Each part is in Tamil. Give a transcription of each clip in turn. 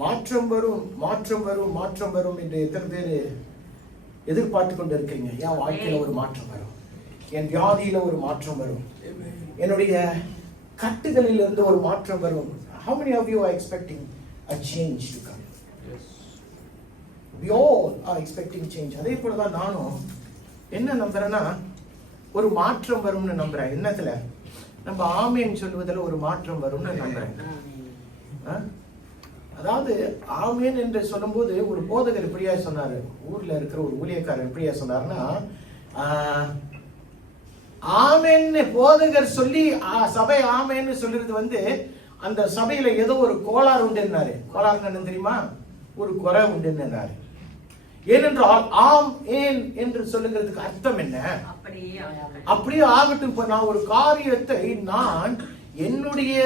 மாற்றம் வரும் மாற்றம் வரும் மாற்றம் வரும் என்று எத்தனை பேர் எதிர்பார்த்து கொண்டு இருக்கிறீங்க? என் வாழ்க்கையில ஒரு மாற்றம் வரும், என் வியாதியில ஒரு மாற்றம் வரும், என்னுடைய கட்டுகளில் இருந்து ஒரு மாற்றம் வரும். How many of you are expecting a change to come? Yes. We all are expecting change. அதே போல தான் நானும் என்ன நம்புறேன்னா ஒரு மாற்றம் வரும்னு நம்புறேன். என்னத்துல? நம்ம ஆமேன் சொல்வதில் ஒரு மாற்றம் வரும்னு நம்புறேன். அதாவது ஆமேன் என்று சொல்லும்போது ஒரு போதகர் எப்படியா சொன்னாரு, ஊர்ல இருக்கிற ஒரு ஊழியக்காரர் எப்படியா சொன்னாருன்னா, ஆமேன்னு போதகர் சொல்லி சபை ஆமேன்னு சொல்றது அந்த சபையில ஏதோ ஒரு கோளாறு உண்டுன்னாரு. கோளாறு என்ன தெரியுமா? ஒரு குறை உண்டுன்னாரு. ஏனென்றால் ஆம் ஏன் என்று சொல்லுகிறதுக்கு அர்த்தம் என்ன? அப்படியே ஆகட்டும். இப்ப நான் ஒரு காரியத்தை நான் என்னுடைய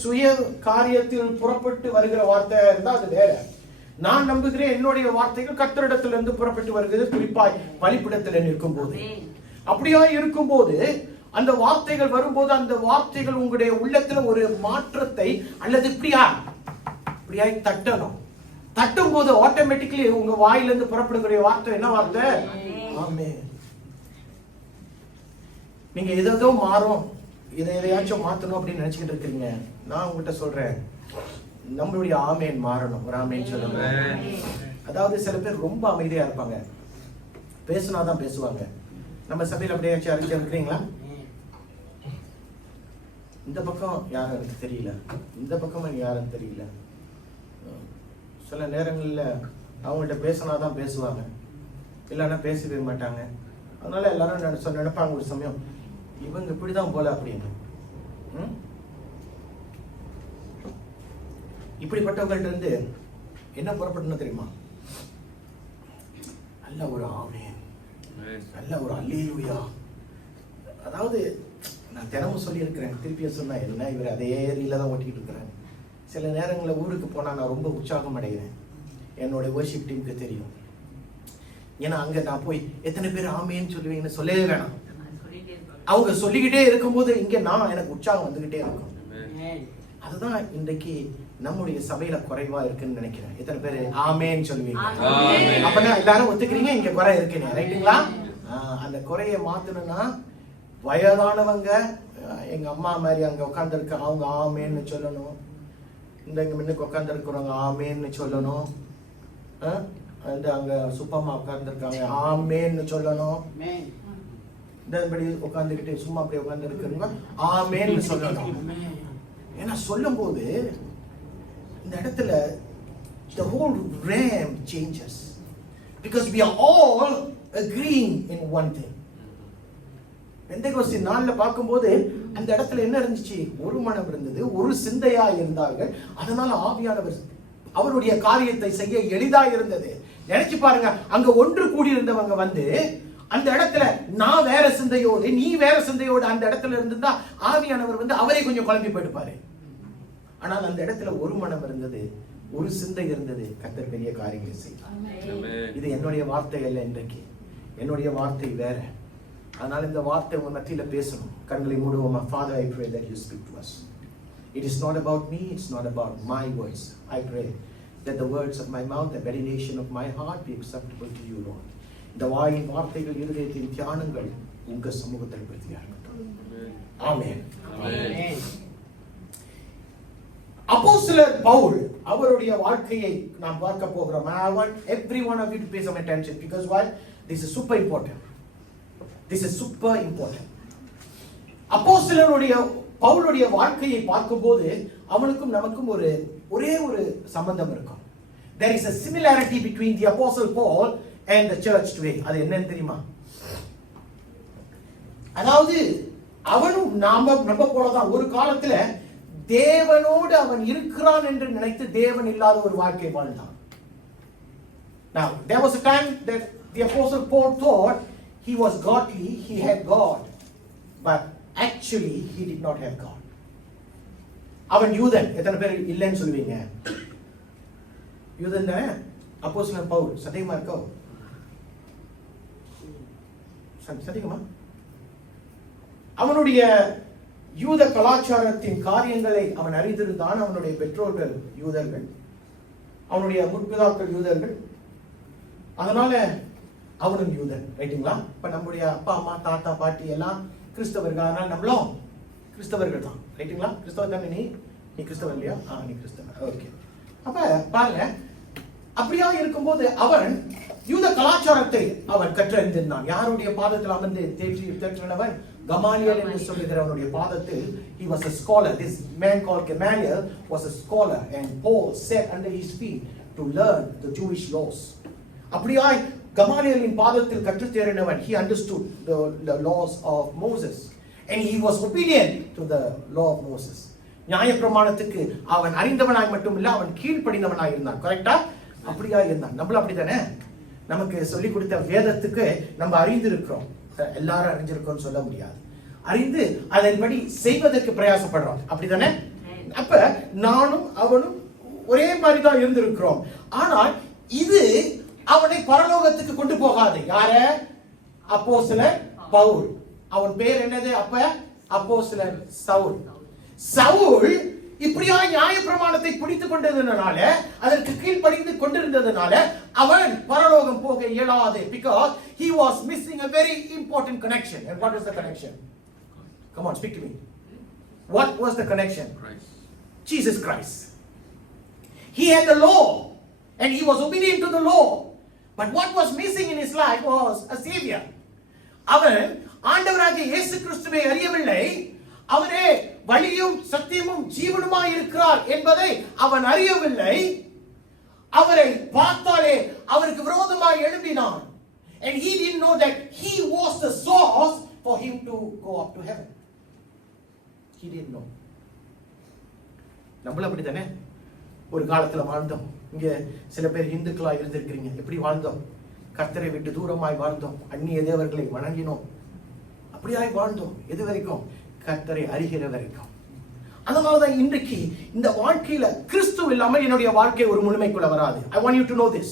சுய காரியத்தில் புறப்பட்டு வருகிற வார்த்தை இருந்தா அது வேற. நான் நம்புகிறேன் என்னுடைய வார்த்தைகள் கர்த்தரிடத்திலிருந்து புறப்பட்டு வருகிறது, குறிப்பாய் பலிபீடத்தில் நிற்கும் போது. அப்படியா இருக்கும் போது அந்த வார்த்தைகள் வரும்போது அந்த வார்த்தைகள் உங்களுடைய உள்ளத்துல ஒரு மாற்றத்தை அல்லது இப்படியாய் தட்டணும். தட்டும் போது ஆட்டோமேட்டிக்கலி உங்க வாயிலிருந்து புறப்படக்கூடிய வார்த்தை என்ன வார்த்தை? ஆமென். நீங்க ஏதோ மாறும், எதையாச்சும் மாத்தணும் அப்படின்னு நினைச்சுக்கிட்டு இருக்கீங்க. நான் உங்ககிட்ட சொல்றேன், நம்மளுடைய ஆமேன் மாறணும். ஒரு ஆமேன் சொல்லுங்க. அதாவது சில பேர் ரொம்ப அமைதியா இருப்பாங்க, பேசினாதான் பேசுவாங்க. நம்ம சபையில் அப்படியாச்சும் அறிக்கை இருக்கிறீங்களா? இந்த பக்கம் யாரும் எனக்கு தெரியல, இந்த பக்கம் யாரும் தெரியல. சில நேரங்கள்ல அவங்கள்ட்ட பேசினாதான் பேசுவாங்க, இல்லைன்னா பேசவே மாட்டாங்க. அதனால எல்லாரும் நினைப்பாங்க ஒரு சமயம், இவங்க இப்படிதான் போல அப்படின்னு. இப்படிப்பட்டவங்கள்ட்ட இருந்து என்ன புறப்படணும் தெரியுமா? நல்ல ஒரு ஆமென், நல்ல ஒரு அல்லேலூயா. அதாவது நான் தினமும் சொல்லி இருக்கிறேன், திருப்பிய சொன்னா என்ன இவர் அதே ஏரியில தான் ஓட்டிக்கிட்டு இருக்கிறாங்க. சில நேரங்களில் ஊருக்கு போனா நான் ரொம்ப உற்சாகம் அடைகிறேன். என்னோட வர்ஷிப் டீமுக்கு தெரியும். ஏன்னா அங்க நான் போய் எத்தனை பேர் ஆமேன்னு சொல்லுவீங்கன்னு சொல்லவே வேணாம். அவங்க சொல்லிக்கிட்டே இருக்கும்போது இங்க எனக்கு உற்சாகம் வந்துகிட்டே இருக்கும். அதுதான் இன்றைக்கு நம்முடைய சபையில குறைவா இருக்குன்னு நினைக்கிறேன். எத்தனை பேர் ஆமேன்னு சொல்லுவீங்க? அப்பனா எல்லாரும் ஒத்துக்கிறீங்க இங்க குறை இருக்குன்னு, ரைட்டுங்களா? அந்த குறையை மாத்தணும்னா வயதானவங்க, எங்க அம்மா மாதிரி அங்க உட்கார்ந்து இருக்க அவங்க ஆமேன்னு சொல்லணும். இந்த இங்க முன்னுக்கு உட்கார்ந்து இருக்கிறவங்க ஆமேன்னு சொல்லணும். அங்க சுப்பம்மா உட்கார்ந்து இருக்காங்க ஆமேன்னு சொல்லணும். இந்தபடி உட்கார்ந்துக்கிட்டு சும்மா அப்படியே உட்கார்ந்து இருக்கிறவங்க ஆமேன்னு சொல்லணும். ஏன்னா சொல்லும் போது இந்த இடத்துல the whole realm changes because we are all agreeing in one thing. பெந்தெகோஸ்து நாள்ல பார்க்கும்போது அந்த இடத்துல என்ன இருந்துச்சு? ஒரு மனம் இருந்தது, ஒரு சிந்தையா இருந்தார்கள். அதனால ஆவியானவர் அவருடைய காரியத்தை செய்ய எளிதா இருந்தது. நினைச்சு பாருங்க, அங்க ஒன்று கூடி இருந்தவங்க அந்த இடத்துல நான் வேற சிந்தையோடு நீ வேற சிந்தையோடு அந்த இடத்துல இருந்துதான் ஆவியானவர் அவரை கொஞ்சம் குழம்பி போயிட்டுப்பாரு. ஆனால் அந்த இடத்துல ஒரு மனம் இருந்தது, ஒரு சிந்தை இருந்தது. கர்த்தர் பெரிய காரியங்களை செய்தார். இது என்னுடைய வார்த்தை அல்ல, இன்றைக்கு என்னுடைய வார்த்தை வேற. அதனால இந்த வார்த்தை உங்க மத்தியில பேசணும். கண்களை மூடுவோமா? Father, I pray that you speak to us. It is not about me, it's not about my words. I pray that the words of my mouth, the meditation of my heart be acceptable to you, Lord. இந்த வாயின் வார்த்தைகள், இருதயத்தின் தியானங்கள் உங்க சமூகத்தில் பிரதியா இருக்கட்டும். ஆமென். அப்போஸ்தலர் பவுல் அவருடைய வாழ்க்கையை நாம் பார்க்க போகிறோம். I want every one of you to pay some attention because why? This is super important. This is super important. அப்போஸ்தலருடைய பவுலுடைய வாழ்க்கையை பார்க்கும்போது அவனுக்கும் நமக்கும் ஒரே ஒரு சம்பந்தம் இருக்கும். There is a similarity between the apostle Paul and the church today. அது என்னன்னு தெரியுமா? அதாவது அவனும் நம்ம போலதான் ஒரு காலத்துல தேவனோடு அவன் இருக்கிறான் என்று நினைத்து தேவன் இல்லாத ஒரு வாழ்க்கை வாழ்ந்தான். Now there was a time that the apostle Paul thought he was godly, he had God, but actually he did not have God. அவன் யூதன். எத்தனை பேர் இல்லைன்னு சொல்லுவீங்க? யூதன் தானே அப்போஸ்தலன் பவுல். சத்தியமா இருக்கோ? சத்தியமா? அவனுடைய யூத கலாச்சாரத்தின் காரியங்களை அவன் அறிந்திருந்தான். அவனுடைய பெற்றோர்கள் யூதர்கள். அவனுடைய முற்பிதாக்கள் யூதர்கள், அதனால அவனும் யூதன். ரைட்டுங்களா? இப்ப நம்முடைய அப்பா அம்மா தாத்தா பாட்டி எல்லாம் கிறிஸ்தவர்கள், அதனால நம்மளும் கிறிஸ்தவர்கள் தான். ரைட்டுங்களா? கிறிஸ்தவர் தானே நீ கிறிஸ்தவர் இல்லையா? நீ கிறிஸ்தவர். ஓகே. அப்ப பாருங்க, அப்படியா இருக்கும்போது அவன் யூத கலாச்சாரத்தை அவன் கற்றறிந்திருந்தான். யாருடைய பாதத்தில் அமர்ந்து தேற்றினவன்? கமாலியல் என்று சொல்லுகிறவனுடைய பாதத்தில். He was a scholar. This man called Gamaliel was a scholar, and Paul sat under his feet to learn the Jewish laws. அப்படியாய் கமாலியலின் பாதத்தில் கற்றுத் தேறினவன், he understood the laws of Moses, and he was obedient to the law of Moses. நியாயப்பிரமாணத்துக்கு அவன் அறிந்தவனாய் மட்டும் இல்ல, அவன் கீழ்ப்படிந்தவனாய் இருந்தான். கரெக்டா? அப்படியா இருந்தான். நம்மள அப்படித்தானே? நமக்கு சொல்லிக் கொடுத்த வேதத்துக்கு நம்ம அறிந்திருக்கிறோம். எல்லாரும் அறிஞ்சிருக்கோம்னு சொல்ல முடியாது. அறிந்து அதன்படி செய்வதற்கு பிரயாசப்படுறோம். அப்படித்தானே? அப்ப நானும் அவனும் ஒரே மாதிரி தான் இருந்திருக்கிறோம். ஆனால் இது அவனை பரலோகத்துக்கு கொண்டு போகாது. யார? அப்போஸ்தலர் பவுல். அவன் பேர் என்னது? அப்போஸ்தலர் சவுல். சவுல் இப்படியா நியாயப்பிரமாணத்தை பிடித்துக் கொண்டதுனால, அதற்கு கீழ்ப்படிந்து கொண்டிருந்ததுனால அவன் பரலோகம் போக இயலாது. Because he was missing a very important connection. And what was the connection? Come on, speak to me. What was the connection? Christ. Jesus Christ. He had the law and he was obedient to the law. But what was missing in his life was a savior. அவன் ஆண்டவராகிய இயேசு கிறிஸ்துவை அறியவில்லை. அவரே வழியும் சத்தியமும் ஜீவனுமாய் இருக்கிறார் என்பதை அவன் அறியவில்லை. அவரை பார்த்தாலே அவருக்கு விரோதமாய் எழும்பினான். And he didn't know that he was the source for him to go up to heaven. He didn't know. நம்மள அப்படி தானே ஒரு காலத்துல வாழ்ந்தோம். இங்க சில பேர் இந்துக்களா இருந்திருக்கிறீங்க. எப்படி வாழ்ந்தோம்? கர்த்தரை விட்டு தூரமாய் வாழ்ந்தோம். அந்நிய தேவர்களை வணங்கினோம். அப்படியாய் வாழ்ந்தோம். எது வரைக்கும்? கர்த்தரை அறிகிற வரைக்கும். அதனாலதான் இன்றைக்கு இந்த வாழ்க்கையில கிறிஸ்து இல்லாமல் என்னுடைய வாழ்க்கை ஒரு முழுமைக்குள்ள வராது. I want you to know this,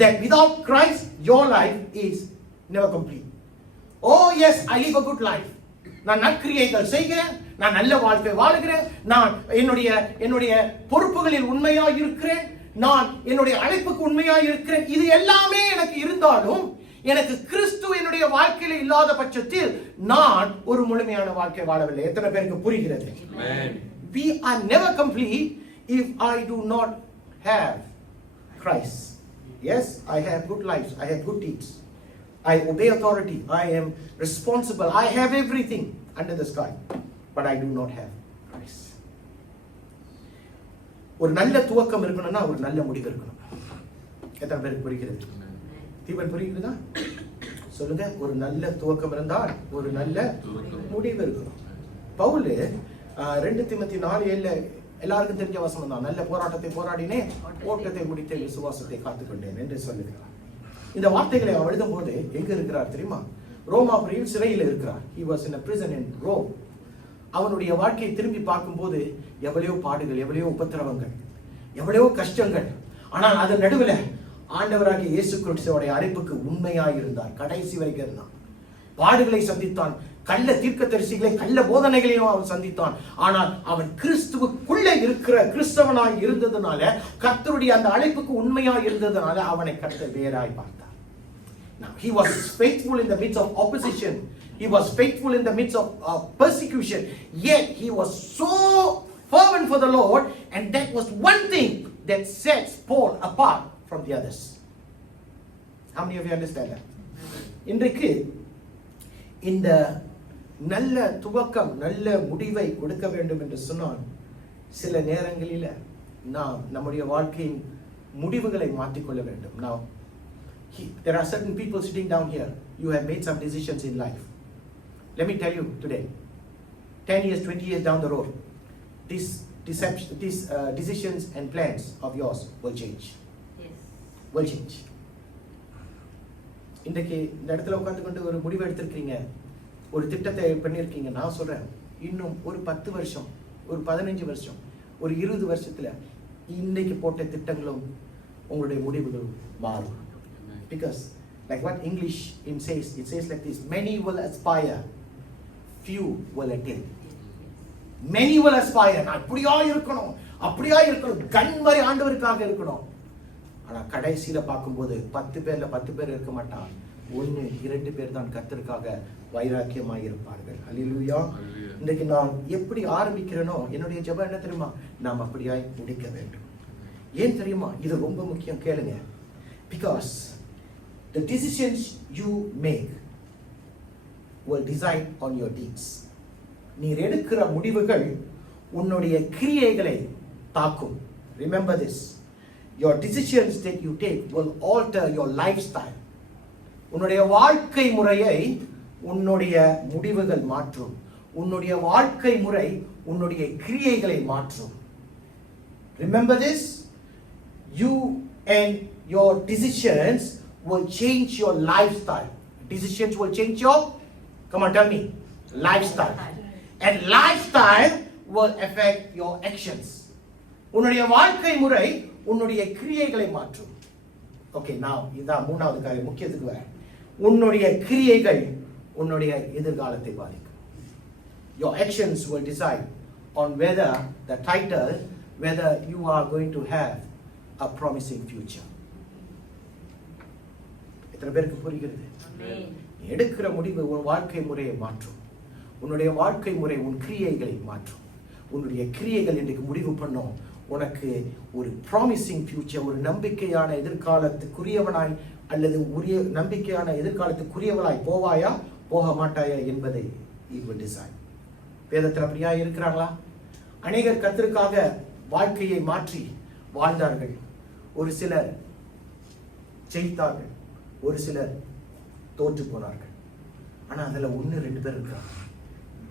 that without Christ your life is never complete. Oh yes, I live a good life. நான் நற்கிரியைகள் செய்கிறேன், நான் நல்ல வாழ்க்கை வாழுகிறேன், நான் என்னுடைய பொறுப்புகளில் உண்மையா இருக்கிறேன், நான் என்னுடைய அழைப்புக்கு உண்மையா இருக்கிறேன். இது எல்லாமே எனக்கு இருந்தாலும் எனக்கு கிறிஸ்து என்னுடைய வாழ்க்கையில இல்லாத பட்சத்தில் நான் ஒரு முழுமையான வாழ்க்கை வாழவில்லை. எத்தனை பேருக்கு புரிகிறது? We are never complete if I do not have Christ. Yes, I have good lives, I have good deeds, I obey authority, I am responsible, I have everything under the sky, but I do not have Christ. ஒரு நல்ல துவக்கம் இருக்கணும்னா ஒரு நல்ல முடிவு இருக்கணும். எத்தனை பேருக்கு புரிகிறது? தீபன் புரியுதா? சொல்லுங்க. ஒரு நல்ல துவக்கம் இருந்தால் ஒரு நல்ல முடிவு இருக்கணும். பவுல் 2 தீமோத்தேயு 4:7 எல்லாருக்கும் தெரிஞ்ச வசனம் தான். நல்ல போராட்டத்தை போராடினேன், ஓட்டத்தை முடித்தேன், விசுவாசத்தை காத்துக்கொண்டேன் என்று சொல்லுகிறார். இந்த வார்த்தைகளை அவர் எழுதும் போது எங்க இருக்கிறார் தெரியுமா? ரோமாபுரியில் சிறையில் இருக்கிறார். He was in a prison in Rome. அவனுடைய வாழ்க்கையை திரும்பி பார்க்கும்போது எவ்வளவோ பாடுகள், எவ்வளவோ உபத்திரவங்கள், எவ்வளவோ கஷ்டங்கள். ஆனால் அதன் நடுவில் ஆண்டவராகிய இயேசு கிறிஸ்துவோட அழைப்புக்கு உண்மையாய் இருந்தார். கடைசி வரைக்கும் இருந்தான். பாடுகளை சந்தித்தான், கள்ள தீர்க்கதரிசிகளை, கள்ள போதனைகளையும் அவன் சந்தித்தான். ஆனால் அவன் கிறிஸ்துவுக்குள்ளே இருக்கிற கிறிஸ்தவனாய் இருந்ததுனால, கர்த்தருடைய அந்த அழைப்புக்கு உண்மையாய் இருந்ததுனால அவனை கர்த்தர் வேறாய் பார்த்தார். Now he was faithful in the midst of opposition. He was faithful in the midst of persecution. Yet he was so fervent for the Lord, and that was one thing that sets Paul apart from the others. How many of you understand that? இன்றைக்கு இந்த நல்ல துவக்கம், நல்ல முடிவை கொடுக்க வேண்டும் என்று சொன்னால், சில நேரங்களில் நாம் நம்முடைய வாழ்க்கையின் முடிவுகளை மாற்றிக்கொள்ள வேண்டும். Now there are certain people sitting down here. You have made some decisions in life. Let me tell you today, 10 years, 20 years down the road, these decisions and plans of yours will change. Will change. இன்றைக்கு இந்த இடத்துல உட்கார்ந்து கொண்டு ஒரு முடிவு எடுத்திருக்கீங்க, ஒரு திட்டத்தை பண்ணியிருக்கீங்க. நான் சொல்றேன், இன்னும் ஒரு 10 வருஷம், ஒரு 15 வருஷம், ஒரு 20 வருஷத்துல இன்னைக்கு போட்ட திட்டங்களும் உங்களுடைய முடிவுகளும் மாறும். Because like what English it says like this, many will aspire, few will attain. Many will aspire. நான் அப்படியா இருக்கணும், கண் மாதிரி ஆண்டவருக்காக இருக்கணும். ஆனா கடைசியில பார்க்கும்போது 10 பேர்ல 10 பேர் இருக்க மாட்டான், 1 2 பேர் தான் கர்த்தருக்காக வைராக்கியமாய் இருப்பார்கள். அல்லேலூயா. இன்றைக்கு நான் எப்படி ஆரம்பிக்கிறேனோ என்னுடைய ஜெபம் என்ன தெரியுமா, நாம் அப்படியாய் முடிக்க வேண்டும். ஏன் தெரியுமா, இது ரொம்ப முக்கியம், கேளுங்க. Because the decisions you make will decide on your deeds. நீர் எடுக்கிற முடிவுகள் உன்னுடைய கிரியைகளை தாக்கும். Remember this. Your decisions that you take will alter your lifestyle. உன்னுடைய வாழ்க்கை முறையை உன்னுடைய முடிவுகள் மாற்றும். உன்னுடைய வாழ்க்கை முறை உன்னுடைய கிரியைகளை மாற்றும். Remember this. You and your decisions will change your lifestyle. Decisions will change your, come on, tell me, lifestyle. And lifestyle will affect your actions. உன்னுடைய வாழ்க்கை முறை உன்னுடைய கிரியைகளை மாற்றும். ஓகே, நான் இதான் மூணாவது காரியம், முக்கியத்துக்கு வர. உன்னுடைய கிரியைகள் உன்னுடைய எதிர்காலத்தை பாதிக்கும். Your actions will decide on whether the title, whether you are going to have a promising future. எத்தனை பேருக்கு புரிகிறது? எடுக்கிற முடிவு உன் வாழ்க்கை முறையை மாற்றும். உன்னுடைய வாழ்க்கை முறை உன் கிரியைகளை மாற்றும். உன்னுடைய கிரியைகள் இன்றைக்கு முடிவு பண்ணும் உனக்கு ஒரு ப்ராமிசிங் ஃபியூச்சர், ஒரு நம்பிக்கையான எதிர்காலத்துக்குரியவனாய் அல்லது உரிய நம்பிக்கையான எதிர்காலத்துக்குரியவளாய் போவாயா போக மாட்டாயா என்பதை it will decide. வேதத்தில் அப்படியா இருக்கிறாங்களா? அநேகர் கர்த்தருக்காக வாழ்க்கையை மாற்றி வாழ்ந்தார்கள். ஒரு சிலர் ஜெயித்தார்கள், ஒரு சிலர் தோற்று போனார்கள். ஆனா அதுல 1-2 பேர் இருக்காங்க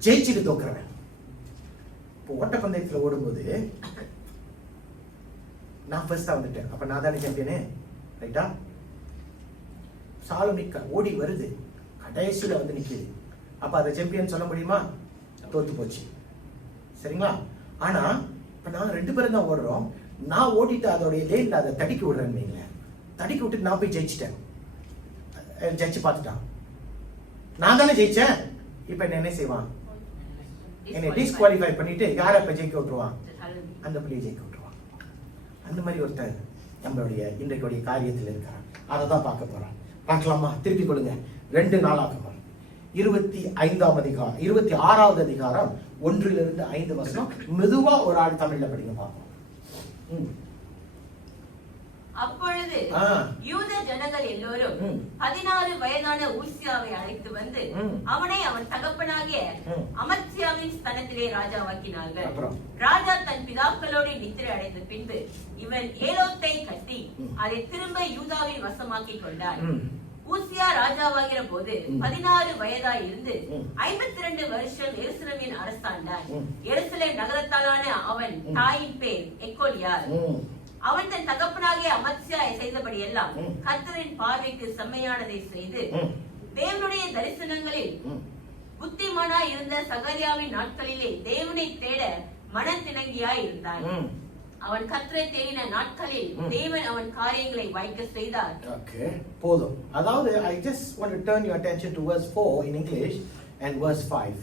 ஜெயிச்சுட்டு தோக்குறவன். இப்போ ஓட்டப்பந்தயத்துல ஓடும்போது நான் ஃபர்ஸ்டா வந்துட்டேன், அப்ப நான் தானே சாம்பியனே, ரைட்டா? சாலமிக்கா ஓடி வருது, கடைசியில வந்து நிக்குது, அப்ப அதை சாம்பியன் சொல்ல முடியுமா? தோத்து போச்சு, சரிங்களா? ஆனா இப்ப நான் 2 பேரும் தான் ஓடுறோம். நான் ஓடிட்டு அதோடைய லேன்ல அதை தடிக்க விடுறேன்னு வைங்க, தடிக்க விட்டு நான் போய் ஜெயிச்சிட்டேன், ஜெயிச்சு பார்த்துட்டான், நான் தானே ஜெயிச்சேன். இப்ப என்ன செய்வான்? என்னை டிஸ்குவாலிஃபை பண்ணிட்டு யாரை இப்ப ஜெயிக்க விட்டுருவான்? அந்த பிள்ளையை ஜெயிக்க விட்டுருவான். அந்த மாதிரி ஒருத்தர் நம்மளுடைய இன்றைக்குடைய காரியத்தில் இருக்கிறான். அதை தான் பார்க்க போறோம். பார்க்கலாமா? திருப்பி கொடுங்க. 2 நாளாகமம் 25ஆம் அதிகாரம் 26வது அதிகாரம் 1 to 5 வசனம். மெதுவா ஒரு ஆள் தமிழ்ல படிங்க பார்ப்போம். அப்பொழுது யூத ஜனங்கள் எல்லோரும் 16 வயதான ஊசியாவை அழைத்து வந்து அவனை அவன் தகப்பனாகிய அமத்சியாவின் ஸ்தானத்திலே ராஜாவாக்கினார்கள். ராஜா தன் பிதாக்களோடு நித்திரை அடைந்த பின்பு இவன் ஏலோத்தை கட்டி அதை திரும்ப யூதாவின் வசமாக்கிக் கொண்டார். ஊசியா ராஜாவாகிற போது 16 வயதாய் இருந்து 52 வருஷம் எருசலேமின் அரசாண்டான். எருசலேம் நகரத்தாலான அவன் தாயின் பேர் எக்கோலியார். அவன் தன் தகப்பனாகிய அமத்சியா செய்தபடி எல்லாம் கர்த்தரின் பார்வைக்கு செம்மையானதை செய்து தேவனுடைய தரிசனங்களில் புத்திமானாய் இருந்த சகரியாவின் நாட்களிலே தேவனை தேட மனத்திணங்கியாய் இருந்தான். அவன் கர்த்தரை தேடின நாட்களில் தேவன் அவன் காரியங்களை வாய்க்க செய்தார். Okay, போதும். அதாவது I just want to turn your attention to verse 4 in English and verse 5.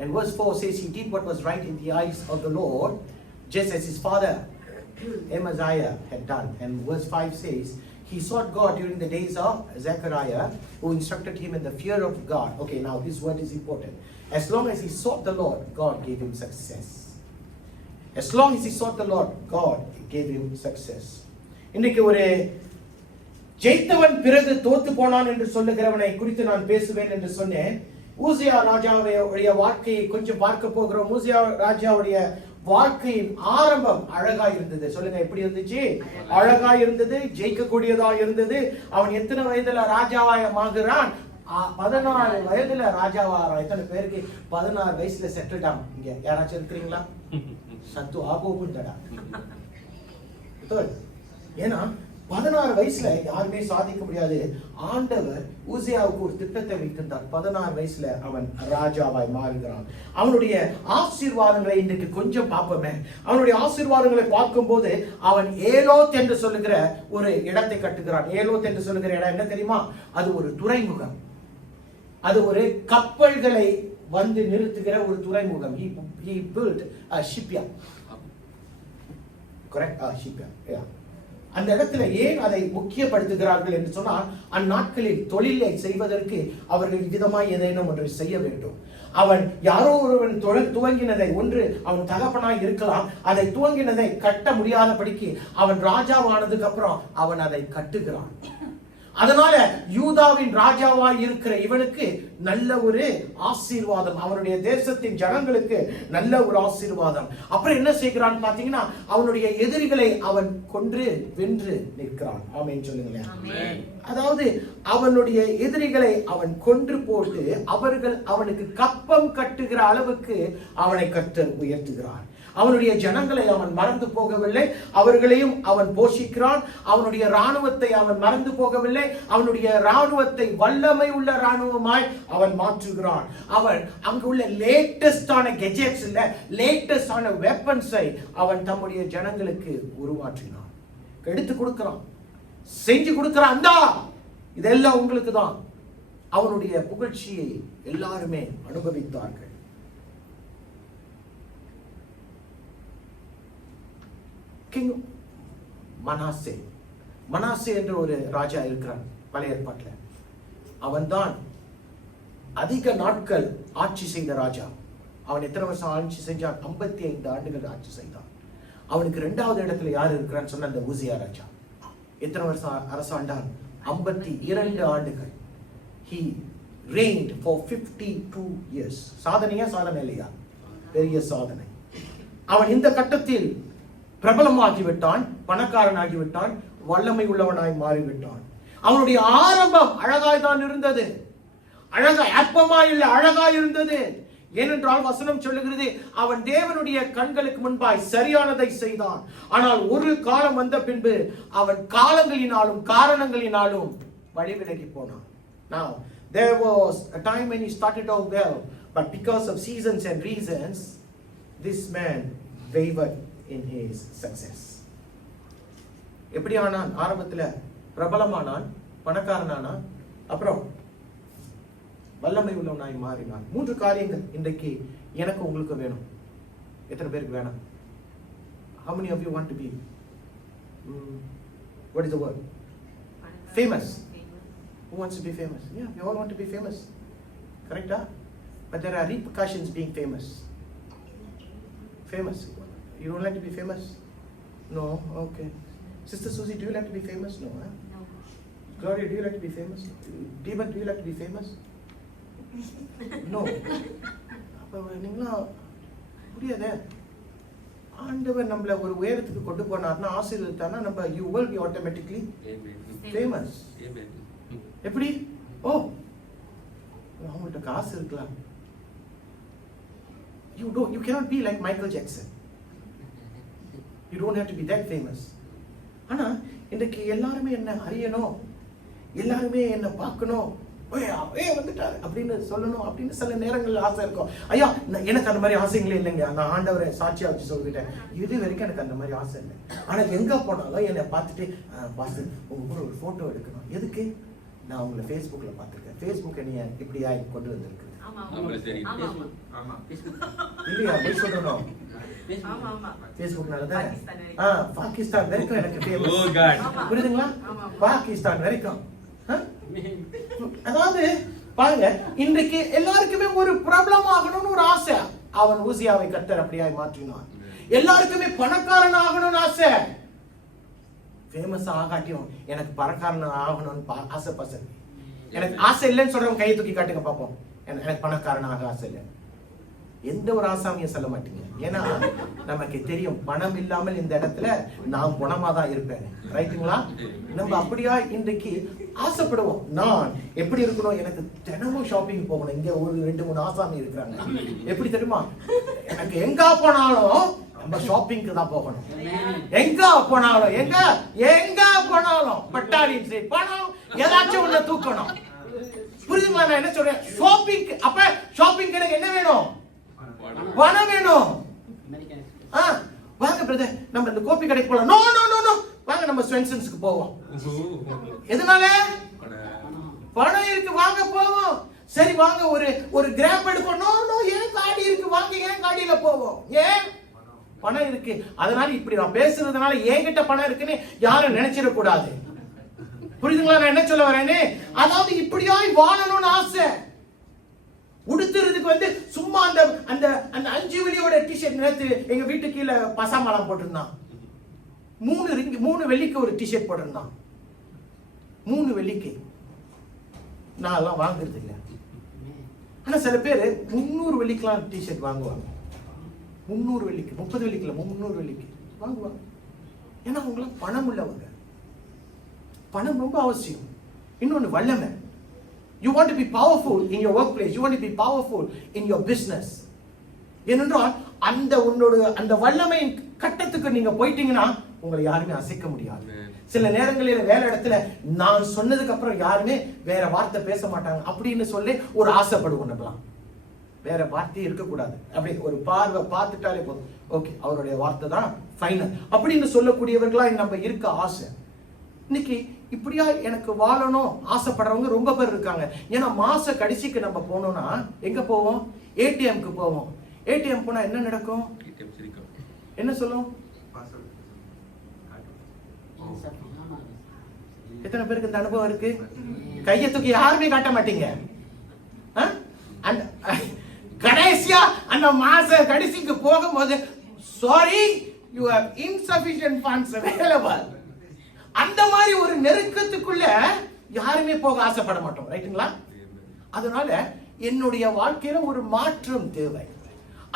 And verse 4 says he did what was right in the eyes of the Lord, just as his father Amaziah had done. And verse 5 says he sought God during the days of Zechariah, who instructed him in the fear of God. Okay, now this word is important. As long as he sought the Lord, God gave him success. As long as he sought the Lord, God gave him success. இன்னைக்கு ஒரு ஜெயித்தவன் பிறகு தோத்து போனான் என்று சொல்லுகிறவனை குறித்து நான் பேசுவேன் என்று சொன்னேன். ஊசியா ராஜாவுடைய வாழ்க்கையை கொஞ்சம் பார்க்க போகிறோம். ஊசியா ராஜாவுடைய வாழ்க்கையின் ஆரம்பம் அழகா இருந்தது. சொல்லுங்க, எப்படி இருந்துச்சு? அழகா இருந்தது, ஜெயிக்க கூடியதா இருந்தது. அவன் எத்தனை வயதுல ராஜாவாயமாகிறான்? 16 வயதுல ராஜாவாகிறான். எத்தனை பேருக்கு 16 வயசுல செட்டில் டவுன்? இங்க யாராச்சும் இருக்கிறீங்களா? சத்து ஆகோகுண்டடா. ஏன்னா 16 வயசுல யாருமே சாதிக்க முடியாது. ஆண்டவர் ஊசியாவுக்கு ஒரு திட்டத்தை வைத்திருந்தார். 16 வயசுல அவன் ராஜாவாய் மாறுகிறான். அவனுடைய ஆசீர்வாதங்களை இன்றைக்கு கொஞ்சம் பார்ப்போமே. அவனுடைய ஆசீர்வாதங்களை பார்க்கும் போது அவன் ஏலோத் என்று சொல்லுகிற ஒரு இடத்தை கட்டுகிறான். ஏலோத் என்று சொல்லுகிற இடம் என்ன தெரியுமா? அது ஒரு துறைமுகம். அது ஒரு கப்பல்களை வந்து நிறுத்துகிற ஒரு துறைமுகம். He built a shipyard. Correct? Shipyard. Yeah. அந்த இடத்துல ஏன் அதை முக்கியப்படுத்துகிறார்கள் என்று சொன்னால், அந்நாட்களில் தொழிலை செய்வதற்கு அவர்கள் விதமாய் ஏதேனும் ஒன்று செய்ய வேண்டும். அவன் யாரோ ஒருவன் தொழில் துவங்கினதை, ஒன்று அவன் தகப்பனாய் இருக்கலாம், அதை துவங்கினதை கட்ட முடியாதபடிக்கு அவன் ராஜாவானதுக்கு அப்புறம் அவன் அதை கட்டுகிறான். அதனால யூதாவின் ராஜாவாய் இருக்கிற இவனுக்கு நல்ல ஒரு ஆசீர்வாதம், அவனுடைய தேசத்தின் ஜனங்களுக்கு நல்ல ஒரு ஆசீர்வாதம். அப்புறம் என்ன செய்கிறான் பாத்தீங்கன்னா, அவனுடைய எதிரிகளை அவன் கொன்று வென்று நிற்கிறான். ஆமென் சொல்லுங்களேன். அதாவது அவனுடைய எதிரிகளை அவன் கொன்று போட்டு அவர்கள் அவனுக்கு கப்பம் கட்டுகிற அளவுக்கு அவனை கர்த்தர் உயர்த்துகிறான். அவனுடைய ஜனங்களை அவன் மறந்து போகவில்லை, அவர்களையும் அவன் போஷிக்கிறான். அவனுடைய ராணுவத்தை அவன் மறந்து போகவில்லை, அவனுடைய ராணுவத்தை வல்லமை உள்ள ராணுவமாய் அவன் மாற்றுகிறான். அவன் அங்கு உள்ள லேட்டஸ்டான கெஜெட்ஸ் இல்ல, லேட்டஸ்டான வெப்பன்ஸை அவன் தம்முடைய ஜனங்களுக்கு உருவாற்றினான், எடுத்து கொடுக்கிறான், செஞ்சு கொடுக்கிறான். அந்தா இதெல்லாம் உங்களுக்கு தான். அவனுடைய புகழ்ச்சியை எல்லாருமே அனுபவித்தார்கள். கிங் மனாசே, மனாசே என்ற ஒரு ராஜா இருக்கிறான் பழைய ஏற்பாட்டில். அவன்தான் அதிக நாட்கள் ஆட்சி செய்த ராஜா. அவன் எத்தனை வருஷம் ஆட்சி செஞ்சான்? 55 ஆண்டுகள் ஆட்சி செய்தான். அவனுக்கு 2வது இடத்துல யார் இருக்கிறான்னு சொன்ன அந்த ஊசியா ராஜா. எத்தனை வருஷம் அரசாண்டான்? 52 ஆண்டுகள். He reigned for 52 years. சாதனையா சாதனை இல்லையா? பெரிய சாதனை. அவன் இந்த கட்டத்தில் பிரபலமாகிவிட்டான், பணக்காரனாகிவிட்டான், வல்லமை உள்ளவனாய் மாறிவிட்டான். அவனுடைய ஆரம்பம் அழகாய் தான் இருந்தது, அழகாய் அற்பமாய் இல்லை, அழகாய் இருந்தது. ஏனென்றால் வசனம் சொல்லுகிறது, அவன் தேவனுடைய கண்களுக்கு முன்பாய் சரியானதை செய்தான். ஆனால் ஒரு காலம் வந்த பின்பு அவன் காலங்களினாலும் காரணங்களினாலும் வழி விலகி போனான். Now there was a time when he started out well, but because of seasons and reasons this man wavered in his success. எப்படி ஆனான்? ஆரம்பத்துல பிரபலமானான், பணக்காரனானான், அப்புறம் வல்லமை உள்ளவனாய் மாறினான். 3 காரியங்கள் இன்றைக்கு எனக்கு உங்களுக்கு வேணும். எத்தனை பேருக்கு வேணும்? How many of you want to be what is the word? Famous. Who wants to be famous? Yeah, we all want to be famous. Correct? But there are repercussions being famous. Famous. You don't like to be famous? No? Okay. Sister Susie, do you like to be famous? No. Huh? No. Gloria, do you like to be famous? Deepan, do you like to be famous? No. அப்போ நீங்களா முடியாதே. ஆண்டவர் நம்மளை ஒரு உயரத்துக்கு கொண்டு போனார்னா, ஆசீர்வதித்தார்னா, நம்ம you will be automatically famous. எப்படி? ஓ, அவங்கள்ட்ட காசு இருக்கலாம். You cannot be like Michael Jackson. You don't have to be that famous. ஆனா இன்றைக்கு எல்லாருமே என்ன அறியணும், எல்லாருமே என்ன பார்க்கணும், வந்துட்டாரு அப்படின்னு சொல்லணும் அப்படின்னு சில நேரங்கள்ல ஆசை இருக்கும். ஐயா, எனக்கு அந்த மாதிரி ஆசைங்களே இல்லைங்க. நான் ஆண்டவரை சாட்சியா வச்சு சொல்லிட்டேன், இது வரைக்கும் எனக்கு அந்த மாதிரி ஆசை இல்லை. ஆனா எங்க போனாலும் என்னை பார்த்துட்டு, பாஸ்டர் உங்க கூட ஒரு போட்டோ எடுக்கணும். எதுக்கு? நான் உங்களை Facebookல பார்த்திருக்கேன். Facebook என்னைய இப்படியா கொண்டு வந்திருக்கு. இல்லையா? போய் சொல்லணும். Facebookனாலதான் பாகிஸ்தான் வரைக்கும் எனக்கு ஃபேமஸ். புரியுதுங்களா? பாகிஸ்தான் வரைக்கும். அதாவது பாருங்க, இன்றைக்கு எல்லாருக்குமே ஒரு பிரபலம் ஆகணும்னு ஒரு ஆசை. அவன் ஊசியாவை கர்த்தர் அப்படியாய் மாற்றினான். எல்லாருக்குமே பணக்காரன் ஆகணும்னு ஆசை. ஃபேமஸ் ஆகாட்டியும் எனக்கு பணக்காரன் ஆகணும்னு ஆசை. பசங்க எனக்கு ஆசை இல்லைன்னு சொல்றவங்க கையை தூக்கி காட்டுங்க பார்ப்போம். எனக்கு பணக்காரனாக ஆசை இல்லை. எந்த ஒரு ஆசாமியும் சொல்ல மாட்டீங்க. ஏன்னா நமக்கு தெரியும், பணம் இல்லாமல் இந்த இடத்துல நான் குணமா தான் இருப்பேன். ரைட்டுங்களா? நம்ம அப்படியா இன்றைக்கு ஆசைப்படுவோம். நான் எப்படி இருக்கணும்? எனக்கு தினமும் ஷாப்பிங் போகணும். இங்க ஒரு 2-3 ஆசாமி இருக்கிறாங்க. எப்படி தெரியுமா? எனக்கு எங்க போனாலும் நம்ம ஷாப்பிங்க்கு தான் போகணும். எங்க போனாலும் பட்டாளி பணம் ஏதாச்சும் உள்ள தூக்கணும். புரியுதுங்களா நான் என்ன சொல்றேன்? ஷாப்பிங். அப்ப ஷாப்பிங் எனக்கு என்ன வேணும்? பணம் வேணும். வாங்க பிரதர், நம்ம இந்த கோபி கடைக்கு போலாம். நோ நோ நோ நோ, வாங்க நம்ம ஸ்வென்சன்ஸ்க்கு போவோம். எதனால? பணம் இருக்கு, வாங்க போவோம். சரி வாங்க ஒரு கிராப் எடுப்போம். நோ நோ, ஏன் காடி இருக்கு, வாங்க ஏன் காடியில போவோம். ஏன்? பணம் இருக்கு, அதனால இப்படி நான் பேசுறதுனால என்கிட்ட பணம் இருக்குன்னு யாரும் நினைச்சிடக்கூடாது. புரியுதுங்களா நான் என்ன சொல்ல வரேன்னு? அதாவது இப்படியாய் வாழணும்னு ஆசை. உடுத்துறதுக்கு சும்மா அந்த அந்த அந்த 5 வெள்ளியோட டிஷர்ட் நேத்து எங்க வீட்டு கீழே பசாமலம் போட்டிருந்தான். 3 வெள்ளிக்கு ஒரு டிஷர்ட் போட்டிருந்தான். 3 வெள்ளிக்கு. நான் எல்லாம் வாங்குறது இல்லை. ஆனா சில பேர் 300 வெள்ளிக்கெல்லாம் டிஷர்ட் வாங்குவாங்க. 300 வெள்ளிக்கு, 30 வெள்ளிக்கு இல்ல, 300 வெள்ளிக்கு வாங்குவாங்க. ஏன்னா அவங்களாம் பணம் உள்ளவங்க. பணம் ரொம்ப அவசியம். இன்னொன்னு வல்லமை. You want to be powerful in your workplace. You want to be powerful in your business. ஏனென்றால் அந்த வல்லமையின் கட்டத்துக்கு நீங்க போயிட்டீங்கன்னா உங்களை யாருமே அசைக்க முடியாது. சில நேரங்களில் வேலை இடத்துல நான் சொன்னதுக்கு அப்புறம் யாருமே வேற வார்த்தை பேச மாட்டாங்க அப்படின்னு சொல்லி ஒரு ஆசைப்படுவோம். நம்மளாம் வேற வார்த்தையே இருக்கக்கூடாது, அப்படி ஒரு பார்வை பார்த்துட்டாலே போதும், ஓகே அவருடைய வார்த்தை தான் ஃபைனல் அப்படின்னு சொல்லக்கூடியவர்களா நம்ம இருக்க ஆசை. இன்னைக்கு இப்படியா எனக்கு வாழணும் ஆசைப்படுறவங்க ரொம்ப பேர் இருக்காங்க. ஏன்னா மாச கடைசிக்கு நம்ம போனோம்னா எங்க போவோம்? ஏடிஎம்க்கு போவோம். ஏடிஎம் போனா என்ன நடக்கும்? என்ன சொல்லும்? எத்தனை பேருக்கு இந்த அனுபவம் இருக்கு? கையை தூக்கி யாருமே காட்ட மாட்டீங்க. கடைசியா அந்த மாச கடைசிக்கு போகும்போது sorry you have insufficient funds available. அந்த மாதிரி ஒரு நெருக்கத்துக்குள்ள யாருமே போக ஆசைப்பட மாட்டோம். ரைட்டுங்களா? அதனால என்னுடைய வாழ்க்கையில ஒரு மாற்றம் தேவை.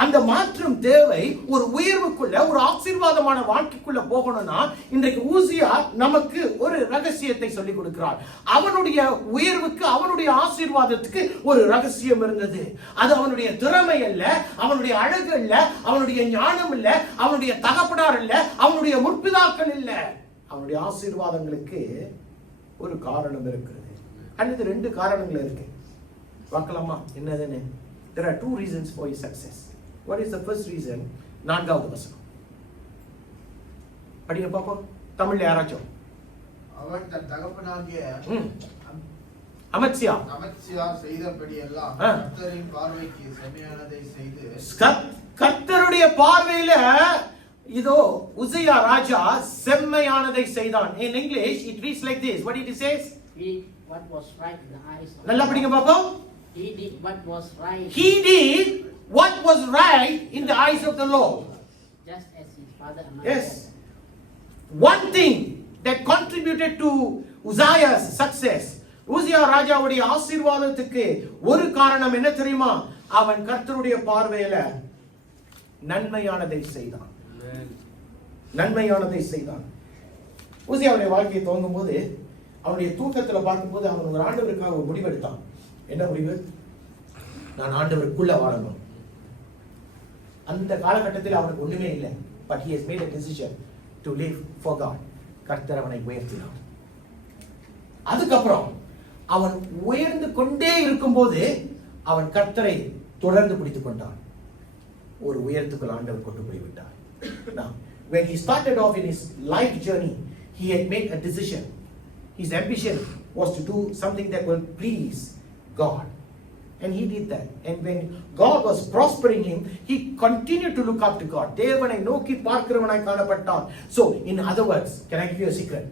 அந்த மாற்றம் தேவை. ஒரு உயர்வுக்குள்ள, ஒரு ஆசீர்வாதமான வாழ்க்கைக்குள்ள போகணும்னா இன்றைக்கு ஊசியா நமக்கு ஒரு ரகசியத்தை சொல்லிக் கொடுக்கிறார். அவனுடைய உயர்வுக்கு, அவனுடைய ஆசீர்வாதத்துக்கு ஒரு ரகசியம் இருந்தது. அது அவனுடைய திறமை அல்ல, அவனுடைய அழகு அல்ல, அவனுடைய ஞானம் இல்ல, அவனுடைய தகப்பனார் இல்ல, அவனுடைய முற்பிதாக்கள் இல்ல. அவனுடைய ஆசீர்வாதங்களுக்கு ஒரு காரணம் இருக்கிறது, அல்லது 2 காரணங்கள் இருக்கு. பார்க்கலாமா என்னதுன்னு? There are 2 reasons for his success. What is the first reason? 4வது வசனம் படிங்க பாப்போம். தமிழ்ல யாராச்சும்? அவன் தன் தகப்பனாகிய அமத்சியா செய்தபடி எல்லாம் கர்த்தரின் பார்வைக்கு செம்மையானதை செய்து, கர்த்தருடைய பார்வையில இதோ உசியா ராஜா செம்மையானதை செய்தான். In English it reads like this. What did it say? What was right in the eyes of நல்லா படிங்க பாப்போம். He did what was right. He did what was right in the eyes of the Lord. Just as his father Amazia. Yes. One thing that contributed to Uzziah's success. உசியா ராஜாவுடைய ஆசீர்வாதத்துக்கு ஒரு காரணம் என்ன தெரியுமா? அவன் கர்த்தருடைய பார்வையில நன்மையானதை செய்தான். நன்மையானதை செய்தான். உசியாவுடைய வாழ்க்கையை துவங்கும் போது அவனுடைய தூக்கத்துல பார்க்கும்போது அவன் ஒரு ஆண்டவருக்காக ஒரு முடிவு எடுத்தான். என்ன முடிவு? நான் ஆண்டவருக்குள்ள வாழணும். அந்த காலகட்டத்தில் அவனுக்கு ஒண்ணுமே இல்லை. But he has made a decision to live for God. கர்த்தர் அவனை உயர்த்தினார். அதுக்கப்புறம் அவன் உயர்ந்து கொண்டே இருக்கும்போது அவன் கர்த்தரை தொடர்ந்து பிடித்துக் கொண்டான். ஒரு உயரத்துக்குள் ஆண்டவர் கொண்டு போய் விட்டார். Now, when he started off in his life journey, he had made a decision. His ambition was to do something that will please God. And he did that. And when God was prospering him, he continued to look up to God. தேவனை நோக்கி பார்க்கிறவனாய் காணப்பட்டான். So, in other words, can I give you a secret?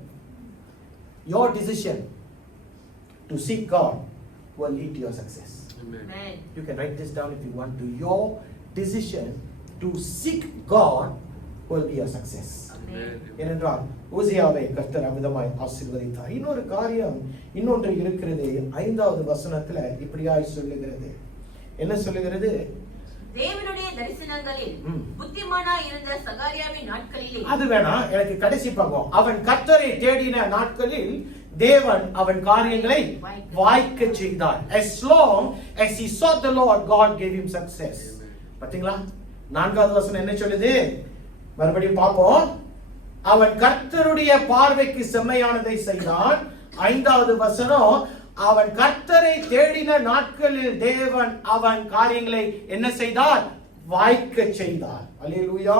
Your decision to seek God will lead to your success. Amen. You can write this down if you want to. Your decision to seek God will be your success. ஏனென்றால் ஊசியாவை கர்த்தர் அமிதமாய் ஆசீர்வதித்தார். இன்னொரு காரியம் இன்னொன்று இருக்கிறது. 5வது வசனத்துல இப்படியாய் சொல்லுகிறது. என்ன சொல்லுகிறது? தேவனுடைய தரிசனங்களில் புத்திமானா இருந்த சகாரியாவின் நாட்களிலே. அது வேணா, எனக்கு கடைசி பக்கம். அவன் கர்த்தரை தேடின நாட்களில் தேவன் அவன் காரியங்களை வாய்க்க செய்தார். As long as he sought the Lord, God gave him success. பாத்தீங்களா? 4வது வசனம் என்ன சொல்லுது? மறுபடியும் பாப்போம். அவன் கர்த்தருடைய பார்வைக்கு செம்மையானதை செய்தான். 5வது வசனம், அவன் கர்த்தரை தேடின நாட்களில் தேவன் அவன் காரியங்களை என்ன செய்தார்? வாய்க்க செய்தார். அல்லேலூயா.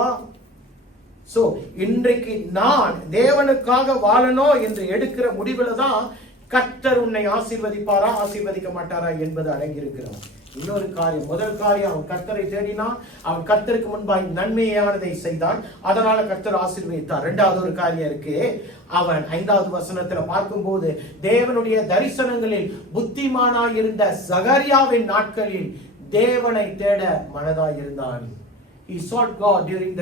சோ இன்றைக்கு நான் தேவனுக்காக வாழணும் என்று எடுக்கிற முடிவுல தான் கர்த்தர் உன்னை ஆசீர்வதிப்பாரா ஆசீர்வதிக்க மாட்டாரா என்பது அடங்கி இருக்கிறோம். இன்னொரு காரியம், முதல் காரியம் அவன் கர்த்தரை தேடினான், அவன் கர்த்தருக்கு முன்பாய் நன்மையானதை செய்தான், அதனால கர்த்தர் ஆசீர்வதித்தார். இரண்டாவது ஒரு காரியம் இருக்கு, அவன் 5வது வசனத்துல பார்க்கும்போது தேவனுடைய தரிசனங்களில் புத்திமானாய் இருந்த சகரியாவின் நாட்களில் தேவனை தேட மனதாய் இருந்தான். He sought God during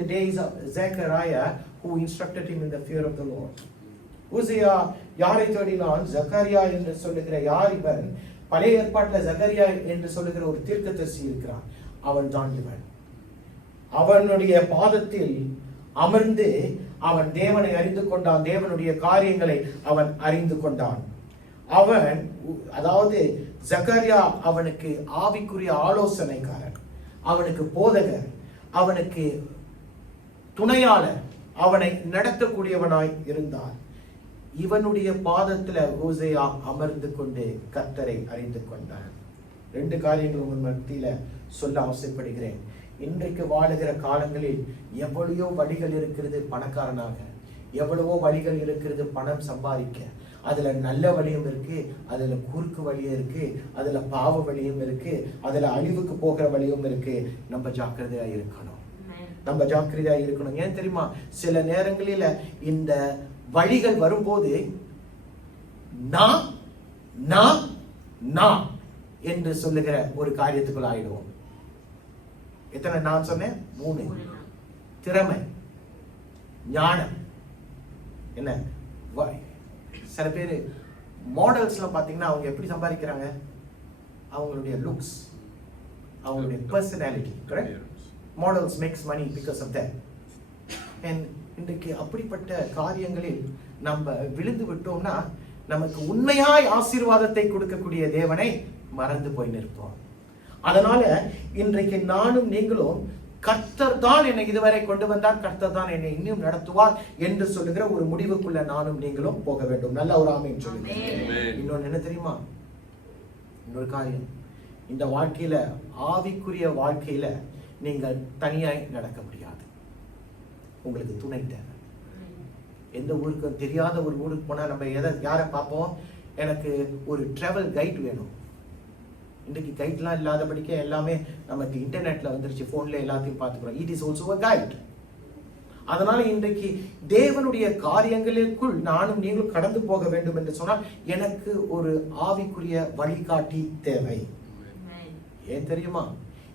the days of Zechariah, who instructed him in the fear of the Lord. உசியா யாரை தேடினான்? ஜக்கரியா என்று சொல்லுகிற யார் இவன்? பழைய ஏற்பாட்டில் ஜக்கரியா என்று சொல்லுகிற ஒரு தீர்க்கதரிசி இருக்கிறான், அவன் தான் இவன். அவனுடைய பாதத்தில் அமர்ந்து அவன் தேவனை அறிந்து கொண்டான், தேவனுடைய காரியங்களை அவன் அறிந்து கொண்டான். அவன், அதாவது ஜக்கரியா அவனுக்கு ஆவிக்குரிய ஆலோசனைக்காரன், அவனுக்கு போதகர், அவனுக்கு துணையாளர், அவனை நடத்தக்கூடியவனாய் இருந்தார். இவனுடைய பாதத்துல ஓசேயா அமர்ந்து கொண்டு கர்த்தரை அறிந்து கொண்டான். 2 காரியங்கள் உங்கள் மத்தியில சொல்ல ஆசைப்படுகிறேன். இன்றைக்கு வாழுகிற காலங்களில் எவ்வளவோ வழிகள் இருக்கிறது பணக்காரனாக, எவ்வளவோ வழிகள் இருக்கிறது பணம் சம்பாதிக்க. அதுல நல்ல வழியும் இருக்கு, அதுல குறுக்கு வழியும் இருக்கு, அதுல பாவ வழியும் இருக்கு, அதுல அழிவுக்கு போகிற வழியும் இருக்கு. நம்ம ஜாக்கிரதையா இருக்கணும், நம்ம ஜாக்கிரதையா இருக்கணும். ஏன் தெரியுமா? சில நேரங்களில இந்த வழிகள் வரும்போது நான் என்று சொல்லுகிற ஒரு காரியத்துக்குள் ஆயிடுவோம். எத்தனை நான் சொன்னேன்? 3. திறமை, ஞானம். என்ன, சில பேர் மாடல்ஸ்லாம் பாத்தீங்கன்னா அவங்க எப்படி சம்பாதிக்கிறாங்க? அவங்களுடைய லுக்ஸ், அவங்களுடைய personality. Correct? Models makes money because of that. And இன்றைக்கு அப்படிப்பட்ட காரியங்களில் நம்ம விழுந்து விட்டோம்னா நமக்கு உண்மையாய் ஆசீர்வாதத்தை கொடுக்கக்கூடிய தேவனை மறந்து போய் நிற்போம். அதனால இன்றைக்கு நானும் நீங்களும் கர்த்தர் தான் என்னை இதுவரை கொண்டு வந்தார், கர்த்தர் தான் என்னை இன்னும் நடத்துவார் என்று சொல்லுகிற ஒரு முடிவுக்குள்ள நானும் நீங்களும் போக வேண்டும். நல்ல ஒரு ஆமென் சொல்லுங்க. இன்னொன்னு என்ன தெரியுமா? இன்னொரு காரியம், இந்த வாழ்க்கையில, ஆவிக்குரிய வாழ்க்கையில நீங்கள் தனியாய் நடக்க முடியாது. உங்களுக்கு துணை தேவை. எந்த ஊருக்கு தெரியாத ஒரு ஊருக்கு போனா நம்ம யாரை பார்ப்போம்? எனக்கு ஒரு டிராவல் கைட் வேணும். இன்றைக்கு கைட்லாம் இல்லாதபடிக்க எல்லாமே நமக்கு இன்டர்நெட்ல வந்துருச்சு, போன்ல எல்லாத்தையும் பார்த்துக்கிறோம். It is also a guide. அதனால இன்றைக்கு தேவனுடைய காரியங்களுக்குள் நானும் நீங்களும் கடந்து போக வேண்டும் என்று சொன்னால் எனக்கு ஒரு ஆவிக்குரிய வழிகாட்டி தேவை. ஏன் தெரியுமா?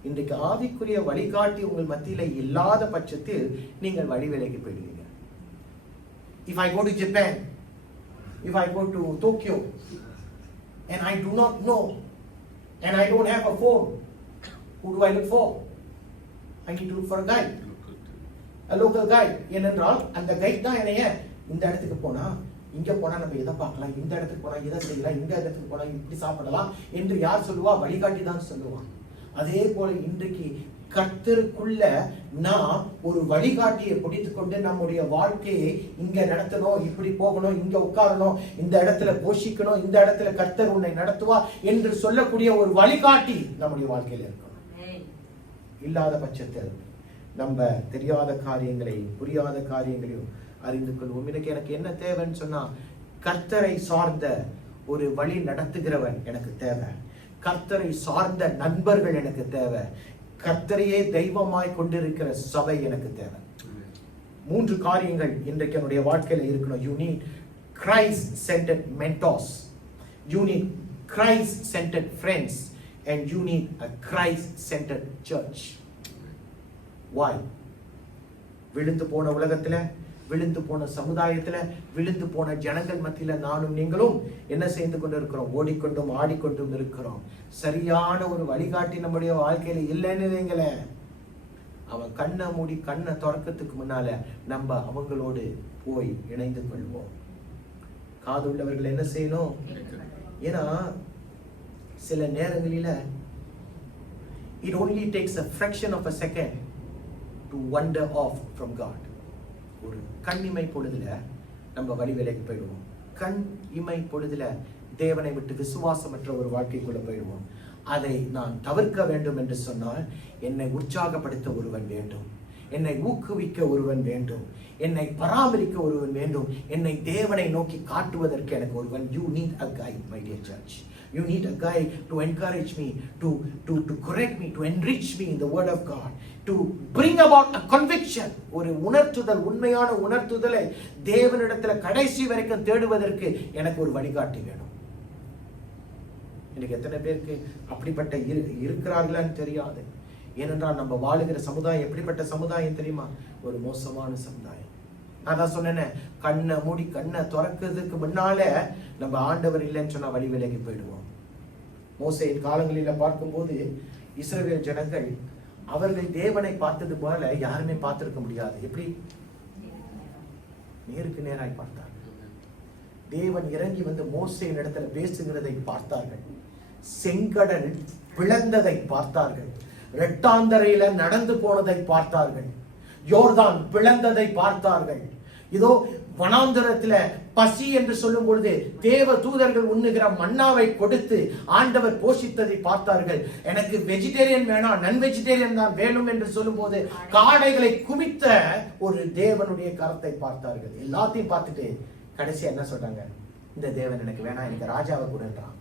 இன்றைக்கு ஆவிக்குரிய வழிகாட்டி உங்கள் மத்தியில இல்லாத பட்சத்தில் நீங்கள் வழி விலகி போயிடுவீங்க. If I go to Japan, if I go to Tokyo and I do not know and I don't have a phone, who do I look for? I need to look for a guide, a local guide. ஏனென்றால் அந்த கைட் தான் என்னைய இந்த இடத்துக்கு போனா, இங்க போனா நம்ம எதை பார்க்கலாம், இந்த இடத்துக்கு போனா இதை செய்யலாம், இந்த இடத்துக்கு போனா இப்படி சாப்பிடலாம் என்று யார் சொல்லுவா? வழிகாட்டி தான் சொல்லுவான். அதே போல இன்றைக்கு கர்த்தருக்குள்ள நான் ஒரு வழிகாட்டியை பிடித்துக் கொண்டு நம்முடைய வாழ்க்கையை இங்க நடத்தணும், இப்படி போகணும், இங்க உட்காரணும், இந்த இடத்துல போஷிக்கணும், இந்த இடத்துல கர்த்தர் உன்னை நடத்துவா என்று சொல்லக்கூடிய ஒரு வழிகாட்டி நம்முடைய வாழ்க்கையில இருக்கணும். இல்லாத பட்சத்தில் நம்ம தெரியாத காரியங்களையும் புரியாத காரியங்களையும் அறிந்து கொள்வோம். இன்னைக்கு எனக்கு என்ன தேவைன்னு சொன்னா, கர்த்தரை சார்ந்த ஒரு வழி நடத்துகிறவன் எனக்கு தேவை, கர்த்தரை சார்ந்த நண்பர்கள் எனக்கு தேவை, கர்த்தரையே தெய்வமாய் கொண்டிருக்கிற சபை எனக்கு தேவை. 3 காரியங்கள் இன்றைக்கு என்னுடைய வாழ்க்கையில இருக்கணும். You need Christ-centered mentors, you need Christ-centered friends, and you need a Christ-centered church. Why? விழுந்து போன உலகத்துல, விழுந்து போன சமுதாயத்துல, விழுந்து போன ஜனங்கள் மத்தியில நானும் நீங்களும் என்ன செய்து கொண்டு இருக்கிறோம்? ஓடிக்கொண்டும் ஆடிக்கொண்டும் இருக்கிறோம். சரியான ஒரு வழிகாட்டி நம்முடைய வாழ்க்கையில இல்லைன்னு வைங்களே, அவன் கண்ணை மூடி கண்ணை திறக்கிறதுக்கு முன்னால நம்ம அவங்களோடு போய் இணைந்து கொள்வோம். காது உள்ளவர்கள் என்ன செய்யணும்? ஏன்னா சில நேரங்களில it only takes a fraction of a second to wander off from God. ஒரு கண் இமை பொழுதுல நம்ம வழி விலகி போயிடுவோம். கண் இமை பொழுதுல தேவனை விட்டு விசுவாசமற்ற ஒரு வாழ்க்கைக்குள்ள போயிடுவோம். அதை நான் தவிர்க்க வேண்டும் என்று சொன்னால் என்னை உற்சாகப்படுத்த ஒருவன் வேண்டும், என்னை ஊக்குவிக்க ஒருவன் வேண்டும், என்னை பராமரிக்க ஒருவன் வேண்டும், என்னை தேவனை நோக்கி காட்டுவதற்கு எனக்கு ஒருவன். You need a guide, my dear church. You need a guide to encourage me, to correct me, to enrich me in the word of God, to bring about a conviction. ஒரு உணர்த்துதல், உண்மையான உணர்த்துதலை தேவனிடத்தில் கடைசி வரைக்கும் தேடுவதற்கு எனக்கு ஒரு வழிகாட்டி வேணும். இன்னைக்கு எத்தனை பேருக்கு அப்படிப்பட்ட இருக்கிறார்களான்னு தெரியாது. ஏனென்றால் நம்ம வாழுகிற சமுதாயம் எப்படிப்பட்ட சமுதாயம் தெரியுமா? ஒரு மோசமான சமுதாயம். நான் தான் சொன்னேன், கண்ணை மூடி கண்ணை திறக்கிறதுக்கு முன்னால நம்ம ஆண்டவர் இல்லைன்னு சொன்னா வழி விலகி போயிடுவோம். மோசேயின் காலங்களில பார்க்கும்போது இஸ்ரவேல் ஜனங்கள் அவர்கள் தேவனை பார்த்தது போல யாருமே பார்த்திருக்க முடியாது. எப்படி? நேருக்கு நேராய் பார்த்தார்கள். தேவன் இறங்கி வந்து மோசேயின் இடத்துல பேசுகிறதை பார்த்தார்கள். செங்கடல் பிளந்ததை பார்த்தார்கள். இரட்டாந்தரையில நடந்து போனதை பார்த்தார்கள். யோர்தான் பிளந்ததை பார்த்தார்கள். இதோ வனாந்தரத்துல பசி என்று சொல்லும் பொழுது தேவ தூதர்கள் உண்ணுகிற மன்னாவை கொடுத்து ஆண்டவர் போஷித்ததை பார்த்தார்கள். எனக்கு வெஜிடேரியன் வேணாம், நான் வெஜிடேரியன் தான் வேணும் என்று சொல்லும் போது காடைகளை குவித்த ஒரு தேவனுடைய கரத்தை பார்த்தார்கள். எல்லாத்தையும் பார்த்துட்டு கடைசியா என்ன சொல்றாங்க? இந்த தேவன் எனக்கு வேணாம், எனக்கு ராஜாவை கொடுன்றான்.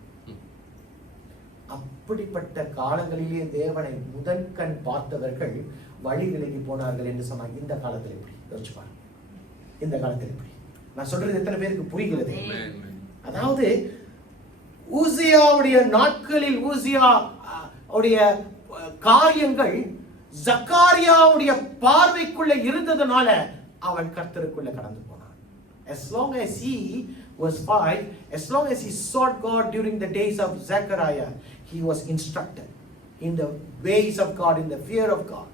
அப்படிப்பட்ட காலங்களிலே தேவனை முதற்கண் பார்த்தவர்கள் வழி விலகி போனார்கள் என்று சொன்னாங்க. இந்த காலத்தில் எப்படி யோசிச்சு பாருங்க. இந்த காலத்தில் எப்படி? நான் சொல்றது எத்தனை பேருக்கு புரிகிறது? அதாவது ஊசியாவுடைய நாட்களில் ஊசியா உடைய காரியங்கள் ஜக்காரியாவுடைய பார்வைக்குள்ள இருந்ததுனால அவன் கர்த்தருக்குள்ள கடந்து போனான். As long as he was 5, as long as he sought God during the days of Zechariah, he was instructed in the ways of God, in the fear of God.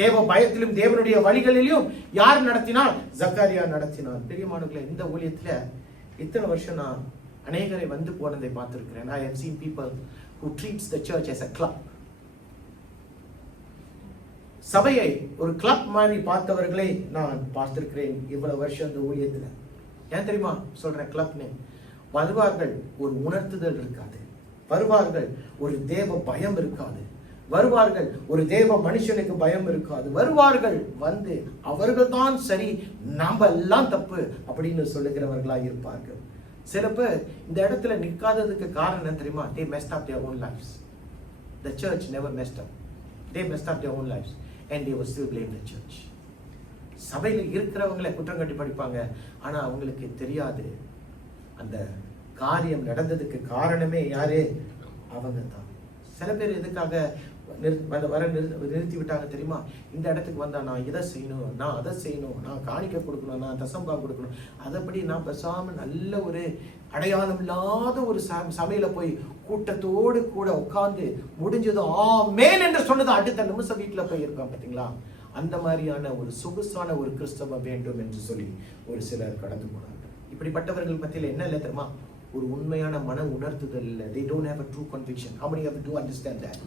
தேவ பயத்திலும் தேவனுடைய வழிகளிலும் யார் நடத்தினார்? ஜக்காரியா நடத்தினார். பிரியமானவர்களே, இந்த ஊழியத்துல இத்தனை வருஷம் நான் அநேகரை வந்து போனதை பார்த்திருக்கிறேன். I have seen people who treats the church as a club. சபையை ஒரு கிளப் மாதிரி பார்த்தவர்களை நான் பார்த்திருக்கிறேன் இவ்வளவு வருஷம் இந்த ஊழியத்துல. ஏன் தெரியுமா சொல்றேன் கிளப்னு? வருவார்கள், ஒரு உணர்த்துதல் இருக்காது. வருவார்கள், ஒரு தேவ பயம் இருக்காது. வருவார்கள், ஒரு தேவ மனுஷனுக்கு பயம் இருக்காது. வருவார்கள், வந்து அவர்கள் தான் சரி, நாம எல்லாம் தப்பு அப்படின்னு சொல்லுகிறவர்களா இருப்பார்கள். சில பேர் இந்த இடத்துல நிற்காததுக்கு காரணம் என்ன தெரியுமா? They messed up their own lives. The church never messed up. They messed up their own lives and they will still blame the church. சபையில் இருக்கிறவங்களை குற்றம் கட்டி படிப்பாங்க. ஆனா அவங்களுக்கு தெரியாது அந்த காரியம் நடந்ததுக்கு காரணமே யாரு? அவங்க தான். சில பேர் எதுக்காக நிறுத்தி விட்டாங்க தெரியுமா? இந்த இடத்துக்கு வந்தா நான் இதை செய்யணும், நான் அதை செய்யணும், நான் காணிக்க கொடுக்கணும், நான் தசம்பா கொடுக்கணும், அதைப்படி நான் பேசாம நல்ல ஒரு அடையாளம் இல்லாத ஒரு சபையில போய் கூட்டத்தோடு கூட உட்கார்ந்து முடிஞ்சதும் ஆமென் என்று சொன்னது அடுத்த நிமிஷம் வீட்டுல போய் இருக்கான். பாத்தீங்களா? அந்த மாதிரியான ஒரு சொகுசான ஒரு கிறிஸ்தவம் வேண்டும் என்று சொல்லி ஒரு சிலர் கடந்து போனாங்க. இப்படிப்பட்டவர்கள் மத்தியில் என்ன இல்லை தெரியுமா? ஒரு உண்மையான மன உணர்த்துதல் இல்லை. They don't have a true conviction. How many of you do understand that?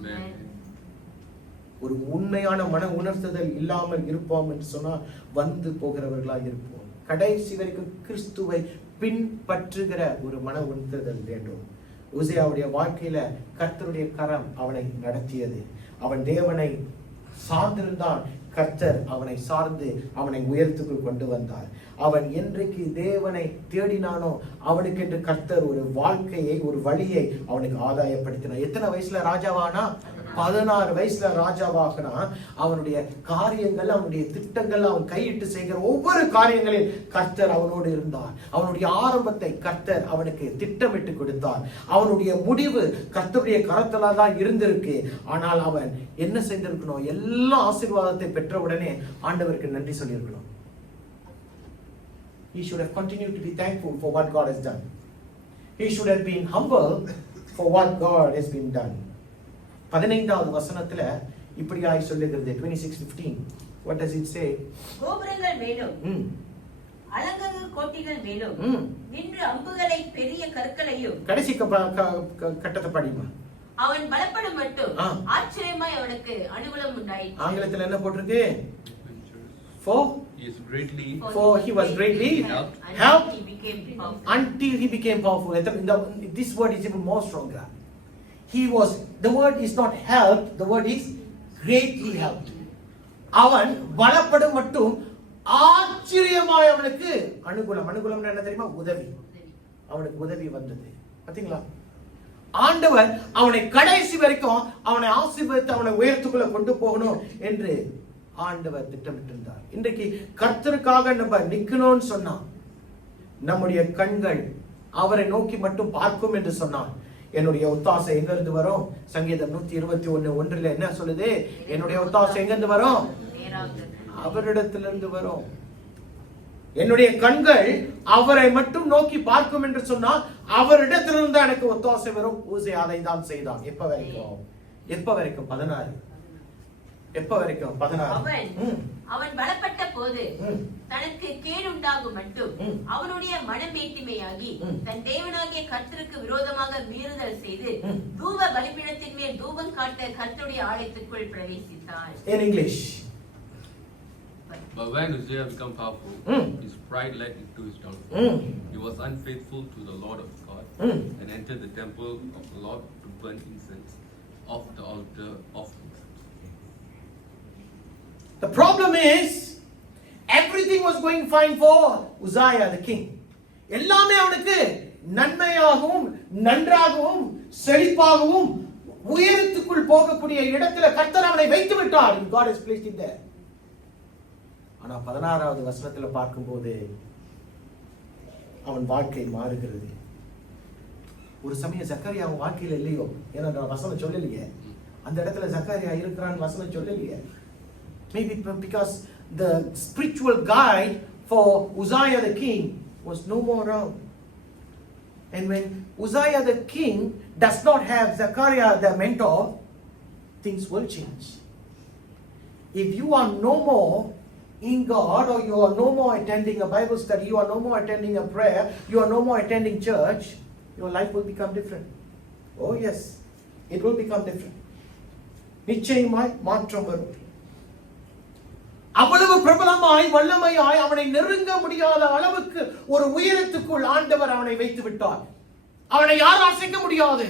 ஒரு உண்மையான மன உணர்த்துதல் இல்லாமல் இருப்போம் என்று சொன்னா வந்து போகிறவர்களா இருப்போம். கடைசி வரைக்கும் கிறிஸ்துவை பின்பற்றுகிற ஒரு மன உணர்த்துதல் வேண்டும். உசியாவுடைய வாழ்க்கையில கர்த்தருடைய கரம் அவனை நடத்தியது. அவன் தேவனை சார்ந்திருந்தான். கர்த்தர் அவனை சார்ந்து அவனை உயரத்துக்கு கொண்டு வந்தார். அவன் என்றைக்கு தேவனை தேடினானோ அவனுக்கு என்று கர்த்தர் ஒரு வாழ்க்கையை, ஒரு வழியை அவனுக்கு ஆதாயப்படுத்தினார். எத்தனை வயசுல ராஜாவானா? 16 வயசுல ராஜாவாகனா. அவனுடைய காரியங்கள், அவனுடைய திட்டங்கள், அவன் கையிட்டு செய்கிற ஒவ்வொரு காரியங்களில் கர்த்தர் அவனோடு இருந்தார். அவனுடைய ஆரம்பத்தை கர்த்தர் அவனுக்கு திட்டமிட்டு கொடுத்தார். அவனுடைய முடிவு கர்த்தருடைய கரத்துல தான் இருந்திருக்கு. ஆனால் அவன் என்ன செய்திருக்கணும்? எல்லா ஆசீர்வாதத்தை பெற்ற உடனே ஆண்டவருக்கு நன்றி சொல்லியிருக்கணும். He should have continued to be thankful for what God has done. He should have been humble for what God has been done. 15வது வசனத்துல இப்படியாய் சொல்லுகிறது. 26:15. What does it say? கோபுரங்கள் மேலும் அலங்கங்க கோட்டைகள் மேலும் நின்று அம்புகளை பெரிய கற்களையும். கடைசி கட்டத்தை படிமா. அவன் பலப்படும் மட்டும் ஆச்சரியமாய் அவனுக்கு அனுகூலம் உண்டாயிற்று. ஆங்கிலத்துல என்ன போட்டிருக்கு? For he was greatly helped until he became powerful. This word is even more stronger. The word is not helped, the word is greatly helped. அவன் பலப்படும் மட்டும் ஆச்சரியமாய் அவனுக்கு அனுகூலம் என்ன தெரியுமா? உதவி. அவனுக்கு உதவி வந்தது. பாத்தீங்களா? ஆண்டவர் அவனை கடைசி வரைக்கும் அவனை ஆசீர்வதித்து அவனை உயரத்துக்குள்ள கொண்டு போகணும் என்று ஆண்டவர் திட்டமிட்டிருந்தார். இன்றைக்கு கர்த்தருக்காக நம்ம நிக்கணும்னு சொன்னா நம்முடைய கண்கள் அவரை நோக்கி மட்டும் பார்க்கும் என்று சொன்னான். என்னுடைய ஒத்தாசை எங்க இருந்து வரும்? சங்கீதம் 121:1 என்ன சொல்லுது? என்னுடைய ஒத்தாசை எங்க இருந்து வரும்? அவரிடத்திலிருந்து வரும். என்னுடைய கண்கள் அவரை மட்டும் நோக்கி பார்க்கும் என்று சொன்னால் அவரிடத்திலிருந்து எனக்கு ஒத்தாசை வரும். ஊசை அதை தான் செய்தான். எப்ப வரைக்கும்? 16. எப்ப வரைக்கும்? 16. அவன் பலப்பட்ட போது தனக்கு கேடுண்டாகும் மட்டும் அவனுடைய மனமேட்டிமையாகி தன் தேவனாகிய கர்த்தருக்கு விரோதமாக மீறுதல் செய்து தூப பலிபீடத்தின் மேல் தூபம் காட்ட கர்த்தருடைய ஆலயத்துக்குள் பிரவேசித்தான். In English. But when Uzziah became powerful, his pride led him to his downfall. He was unfaithful to the Lord of God and entered the temple of the Lord to burn incense off the altar of incense. The problem is everything was going fine for Uzziah the king. எல்லாமே அவனுக்கு நன்மையாகவும் நன்றாகவும் செழிப்பாகவும் உயரத்துக்குள் போகக்கூடிய இடத்துல கர்த்தர் அவனை வைத்து விட்டார். God has placed him there. ஆனா 16வது வசனத்துல பார்க்கும்போது அவன் வாழ்க்கை மாறுகிறது. ஒரு சமயம் சக்கரியா அவன் வாழ்க்கையில இல்லையோ, ஏன்னா வசனம் சொல்லலையே, அந்த இடத்துல சக்கரியா இருக்கிறான்னு வசனம் சொல்லலையே. Maybe because the spiritual guide for Uzziah the king was no more around. And when Uzziah the king does not have Zechariah the mentor, things will change. If you are no more in God, or you are no more attending a Bible study, you are no more attending a prayer, you are no more attending church, your life will become different. Oh yes, it will become different. நிச்சயமாய் மாற்றம் வரும். அவ்வளவு பிரபலமாய் வல்லமையாய் அவனை நெருங்க முடியாத அளவுக்கு ஒரு உயரத்துக்குள் ஆண்டவர் அவனை வைத்து விட்டார். அவனை யாரும் அசைக்க முடியாது.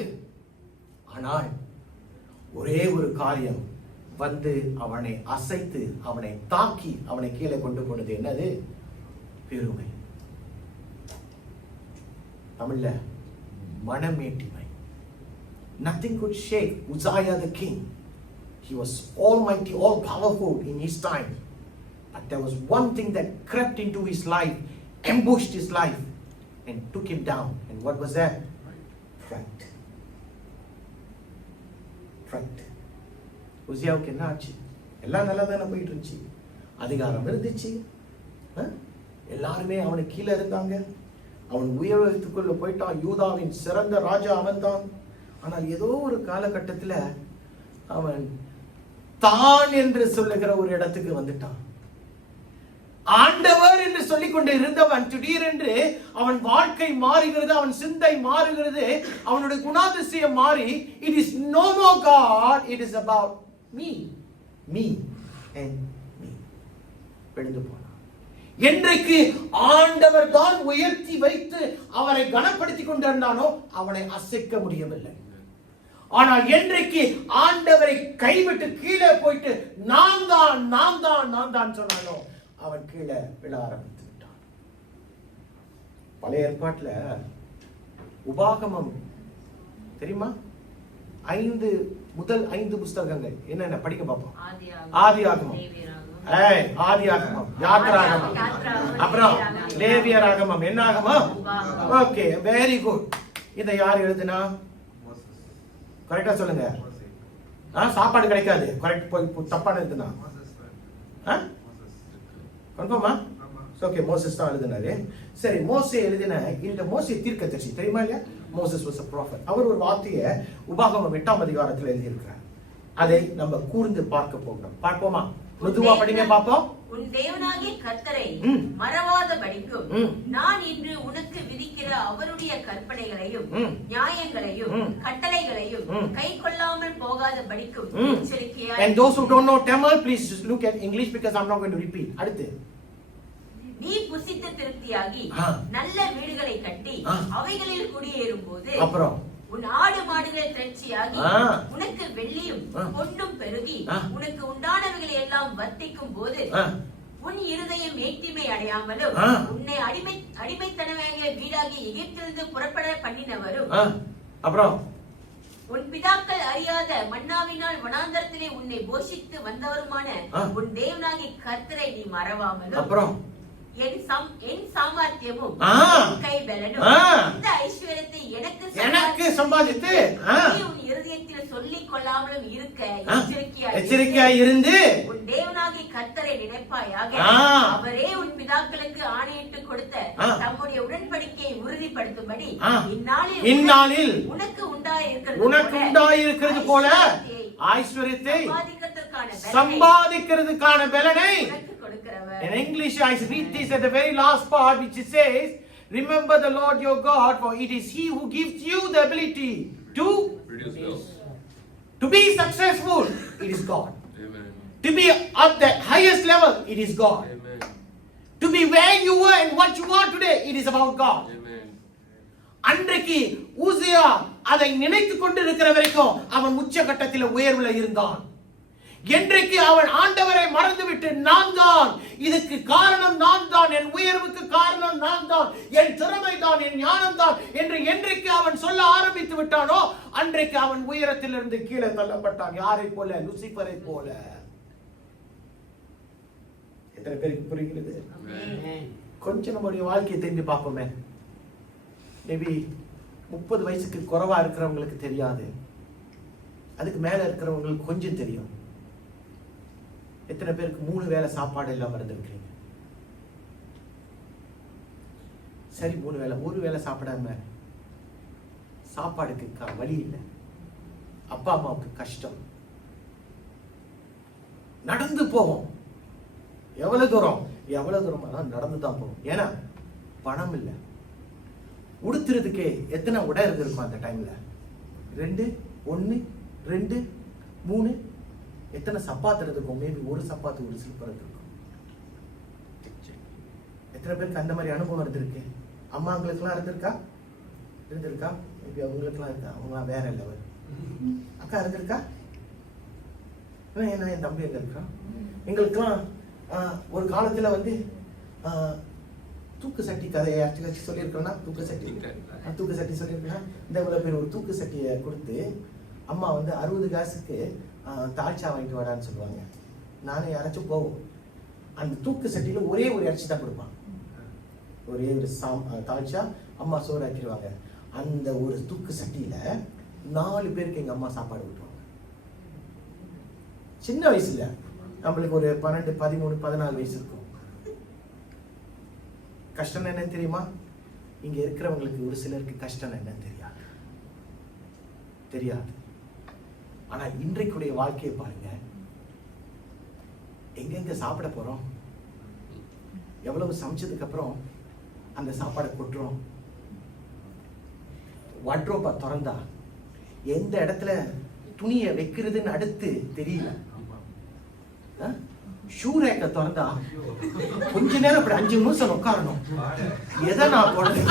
ஆனால் ஒரே ஒரு காரியம் வந்து அவனை அசைத்து அவனை தாக்கி அவனை கீழே கொண்டு போனது. என்னது? பெருமை. தமிழ்ல மனமேட்டிமை. Nothing could shake Uzziah the king. He was almighty, all powerful in his time. But there was one thing that crept into his life, ambushed his life and took him down. And what was that? Pride. Pride. உசியாவுக்கு என்ன ஆச்சு? எல்லாம் நல்லா தானே போயிட்டு இருந்துச்சு. அதிகாரம் இருந்துச்சு. எல்லாருமே அவனுக்கு கீழே இருந்தாங்க. அவன் உயரத்துக்குள்ள போயிட்டான். யூதாவின் சிறந்த ராஜா அவன் தான். ஆனால் ஏதோ ஒரு காலகட்டத்தில் அவன் தான் என்று சொல்லுகிற ஒரு இடத்துக்கு வந்துட்டான். ஆண்டவர் என்று சொல்லிக் கொண்டு இருந்தவன் திடீரென்று அவன் வாழ்க்கை மாறுகிறது, அவன் சிந்தை மாறுகிறது, அவனுடைய குணாதிசயம் மாறி, it is no more God, it is about me and me. எழுந்து போனான். என்றைக்கு ஆண்டவர் தான் உயர்த்தி வைத்து அவரை கனப்படுத்தி கொண்டிருந்தானோ அவனை அசைக்க முடியவில்லை. ஆனால் என்றைக்கு ஆண்டவரை கைவிட்டு கீழே போயிட்டு நான் தான் சொன்னானோ அவன் கீழே விழ ஆரம்பித்து விட்டான். பழைய ஏற்பாட்டுல உபாகமம் தெரியுமா? 5 புஸ்தகங்கள் என்னென்ன படிக்க பார்ப்போம். ஆதியாகமம், ஆதியாகமம், யாத்ராகமம், அப்புறம் லேவியராகமம், என்னாகமம். Okay, very good. இதை யார் எழுதுனா? கரெக்டா சொல்லுங்க. சாப்பாடு கிடைக்காது. கரெக்ட். போய் தப்பான எழுதுனா கன்ஃபார்மா? ஓகே, மோசஸ் தான் எழுதினாரு. சரி, மோசே எழுதின இந்த மோசே தீர்க்கதரிசி தெரியுமா இல்லையா? Moses was a prophet. அவர் ஒரு வார்த்தையை உபாகமம் 8ஆம் அதிகாரத்தில் எழுதியிருக்கிறார். அதை நம்ம கூர்ந்து பார்க்க போகிறோம். பார்ப்போமா? மெதுவா படிங்க பாப்போம். உன் தேவனாகிய கர்த்தரை மறவாதபடிக்கும் நான் இன்று உனக்கு விதிக்கிற அவருடைய கற்பனைகளையும் நியாயங்களையும் கட்டளைகளையும் கைக்கொள்ளாமல் போகாதபடிக்கும் எச்சரிக்கையாய். And those who don't know Tamil, please just look at English because I'm not going to repeat. அடுத்து, நீ புசித்து திருப்தியாகி நல்ல வீடுகளை கட்டி அவைகளில் குடியேறும் போது அப்புறம் உன் ஆடு மாடுகளை திரட்சியாகி ஆ. உனக்கு வெள்ளியும் ஆ. பொன்னும் பெருகி ஆ. உனக்கு உண்டானவைகளை எல்லாம் வர்த்திக்கும் போது ஆ, உன் இருதயம் மேட்டிமை அடையாமலும் ஆ. உன்னை அடிமைத்தனமாக வீடாகி எகிப்திலிருந்து புறப்பட பண்ணினவரும் ஆ. அப்புறம் உன் பிதாக்கள் அறியாத மன்னாவினால் வனாந்தரத்திலே உன்னை போஷித்து வந்தவருமான ஆ. உன் தேவனாகிய கர்த்தரை நீ மறவாமலும் அப்புறம் என் சாமர்த்தியமும் ஆ. என் கைபலனும் ஆ. இந்த ஐஸ்வர்யத்தை எனக்கு சம்பாதித்து ஆ, நீ உன் இருதயத்தில் சொல்லிக் கொள்ளாமலும் இருக்க ஆ, எச்சரிக்கையாய் எச்சரிக்கையாய் இருந்து உன் தேவனாகிய கர்த்தரை நினைப்பாயாக. ஆ. அவரே உன் பிதாக்களுக்கு ஆணையிட்டு கொடுத்த ஆ. தம்முடைய உடன்படிக்கையை உறுதிப்படுத்தும்படி ஆ. இந்நாளில் உனக்கு உனக்கு உண்டாயிருக்கிறது போல ஐஸ்வர்யத்தை சம்பாதிக்கிறதற்கான சம்பாதிக்கிறதுக்கான பலனை. உனக்கு கொடுக்கிறவர். In English, I read this at the very last part, which it says, "Remember the Lord your God, for it is He who gives you the ability to Produce wealth. be successful. It is God. Amen. To be at the highest level, it is God. Amen. To be where you were and what you are today, it is about God." Amen. அன்றைக்கு ஊசியா அதை நினைத்துக் கொண்டு இருக்கிற வரைக்கும் அவன் உச்சகட்டத்தில் உயர்வுல இருந்தான். என்றைக்கு அவன் ஆண்டவரை மறந்துவிட்டு நான் தான் இதுக்கு காரணம், நான் தான் என் உயர்வுக்கு காரணம், நான் தான் என் திறமை தான், என் ஞானம் தான் என்று என்றைக்கு அவன் சொல்ல ஆரம்பித்து விட்டானோ அன்றைக்கு அவன் உயரத்திலிருந்து கீழே தள்ளப்பட்டான். யாரை போல? லூசிபரை போல. எத்தனை பேருக்கு புரிகிறது? Amen. கொஞ்சம் நம்முடைய வாழ்க்கையை திரும்பி பார்ப்போமே. மேபி 30 வயசுக்கு குறைவா இருக்கிறவங்களுக்கு தெரியாது, அதுக்கு மேல இருக்கிறவங்களுக்கு கொஞ்சம் தெரியும். எத்தனை பேருக்கு 3 வேளை சாப்பாடு எல்லாம் இருந்திருக்கீங்க? சரி, 3 வேளை, 1 வேளை சாப்பிடாம சாப்பாடுக்கு வழி இல்லை, அப்பா அம்மாவுக்கு கஷ்டம், நடந்து போவோம். எவ்வளவு தூரம் நடந்து தான் போவோம். ஏன்னா பணம் இல்லை. உடுத்துறதுக்கே எத்தனை உடை இருந்திருக்கும் அந்த டைம்ல? 2, 1, 2, 3. எத்தனை சப்பாத்து இருக்கும்? மேபி ஒரு சப்பாத்து, ஒரு ஸ்லிப்பர் இருக்கும். எத்தனை பேருக்கு அந்த மாதிரி அனுபவம் இருந்திருக்கு? அம்மாங்களுக்குலாம் இருந்திருக்கா? மேபி அவங்களுக்குலாம் இருக்கா? அவங்களாம் வேற லெவல். அக்கா இருந்திருக்கா? என்ன என் தம்பி எங்க இருக்கான்? எங்களுக்குலாம் ஒரு காலத்துல வந்து தூக்கு சட்டி கதையை யாச்சும் சொல்லியிருக்கேன்னா, தூக்கு சட்டி சொல்லியிருக்கேன்னா, இந்த இவ்வளவு பேர் ஒரு தூக்கு சட்டியை கொடுத்து அம்மா வந்து 60 காசுக்கு தாழ்ச்சா வாங்கிட்டு வாடான்னு சொல்லுவாங்க. நானும் யாராச்சும் போவோம், அந்த தூக்கு சட்டியில ஒரே ஒரு இறைச்சி தான் கொடுப்பான், ஒரே ஒரு தாழ்ச்சா. அம்மா சோறு ஆக்கிடுவாங்க. அந்த ஒரு தூக்கு சட்டியில 4 பேருக்கு எங்க அம்மா சாப்பாடு விட்டுருவாங்க. சின்ன வயசுல நம்மளுக்கு ஒரு 12, 13, 14 வயசு இருக்கும். கஷ்டம் என்னன்னு தெரியுமா? இங்க இருக்கிறவங்களுக்கு ஒரு சிலருக்கு கஷ்டம் என்னன்னு தெரியாது. ஆனா இன்றைக்குடைய வாழ்க்கையை பாருங்க, எங்கெங்க சாப்பிட போறோம், எவ்வளவு சமைச்சதுக்கு அப்புறம் அந்த சாப்பாடை கொட்டுறோம். வார்ட்ரோபா திறந்தா எந்த இடத்துல துணியை வைக்கிறதுன்னு அடுத்து தெரியல. ஷூ ரேக்க திறந்தா கொஞ்ச நேரம் அப்படி 5 நிமிஷம் உட்காரணும். எதை நான் போடுறது,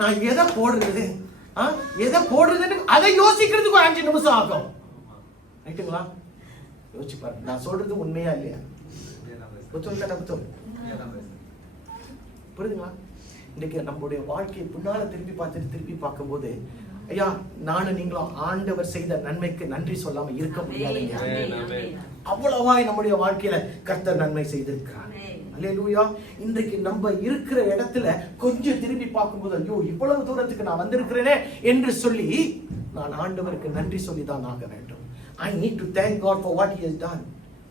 நான் எதை போடுறது, எதை போடுறதுன்னு அதை யோசிக்கிறதுக்கு ஒரு 5 நிமிஷம் ஆகும். ரைட்டுங்களா? யோசிச்சு பாருங்க, நான் சொல்றது உண்மையா இல்லையா? புரியுதுங்களா? இன்னைக்கு நம்மளுடைய வாழ்க்கையை பின்னால திருப்பி பார்க்கும்போது, ஐயா நானும் நீங்களும் ஆண்டவர் செய்த நன்மைக்கு நன்றி சொல்லாம இருக்க முடியாதுங்க. அவ்வளவாய் நம்முடைய வாழ்க்கையில கர்த்தர் நன்மை செய்திருக்கிறார். அல்லேலூயா. இன்றைக்கு நம்ம இருக்கிற இடத்துல கொஞ்சம் திரும்பி பார்க்கும்போது, ஐயோ இவ்வளவு தூரத்துக்கு நான் வந்திருக்கிறேனே என்று சொல்லி நான் ஆண்டவருக்கு நன்றி சொல்லிதான் ஆக வேண்டும். I need to thank God for what He has done.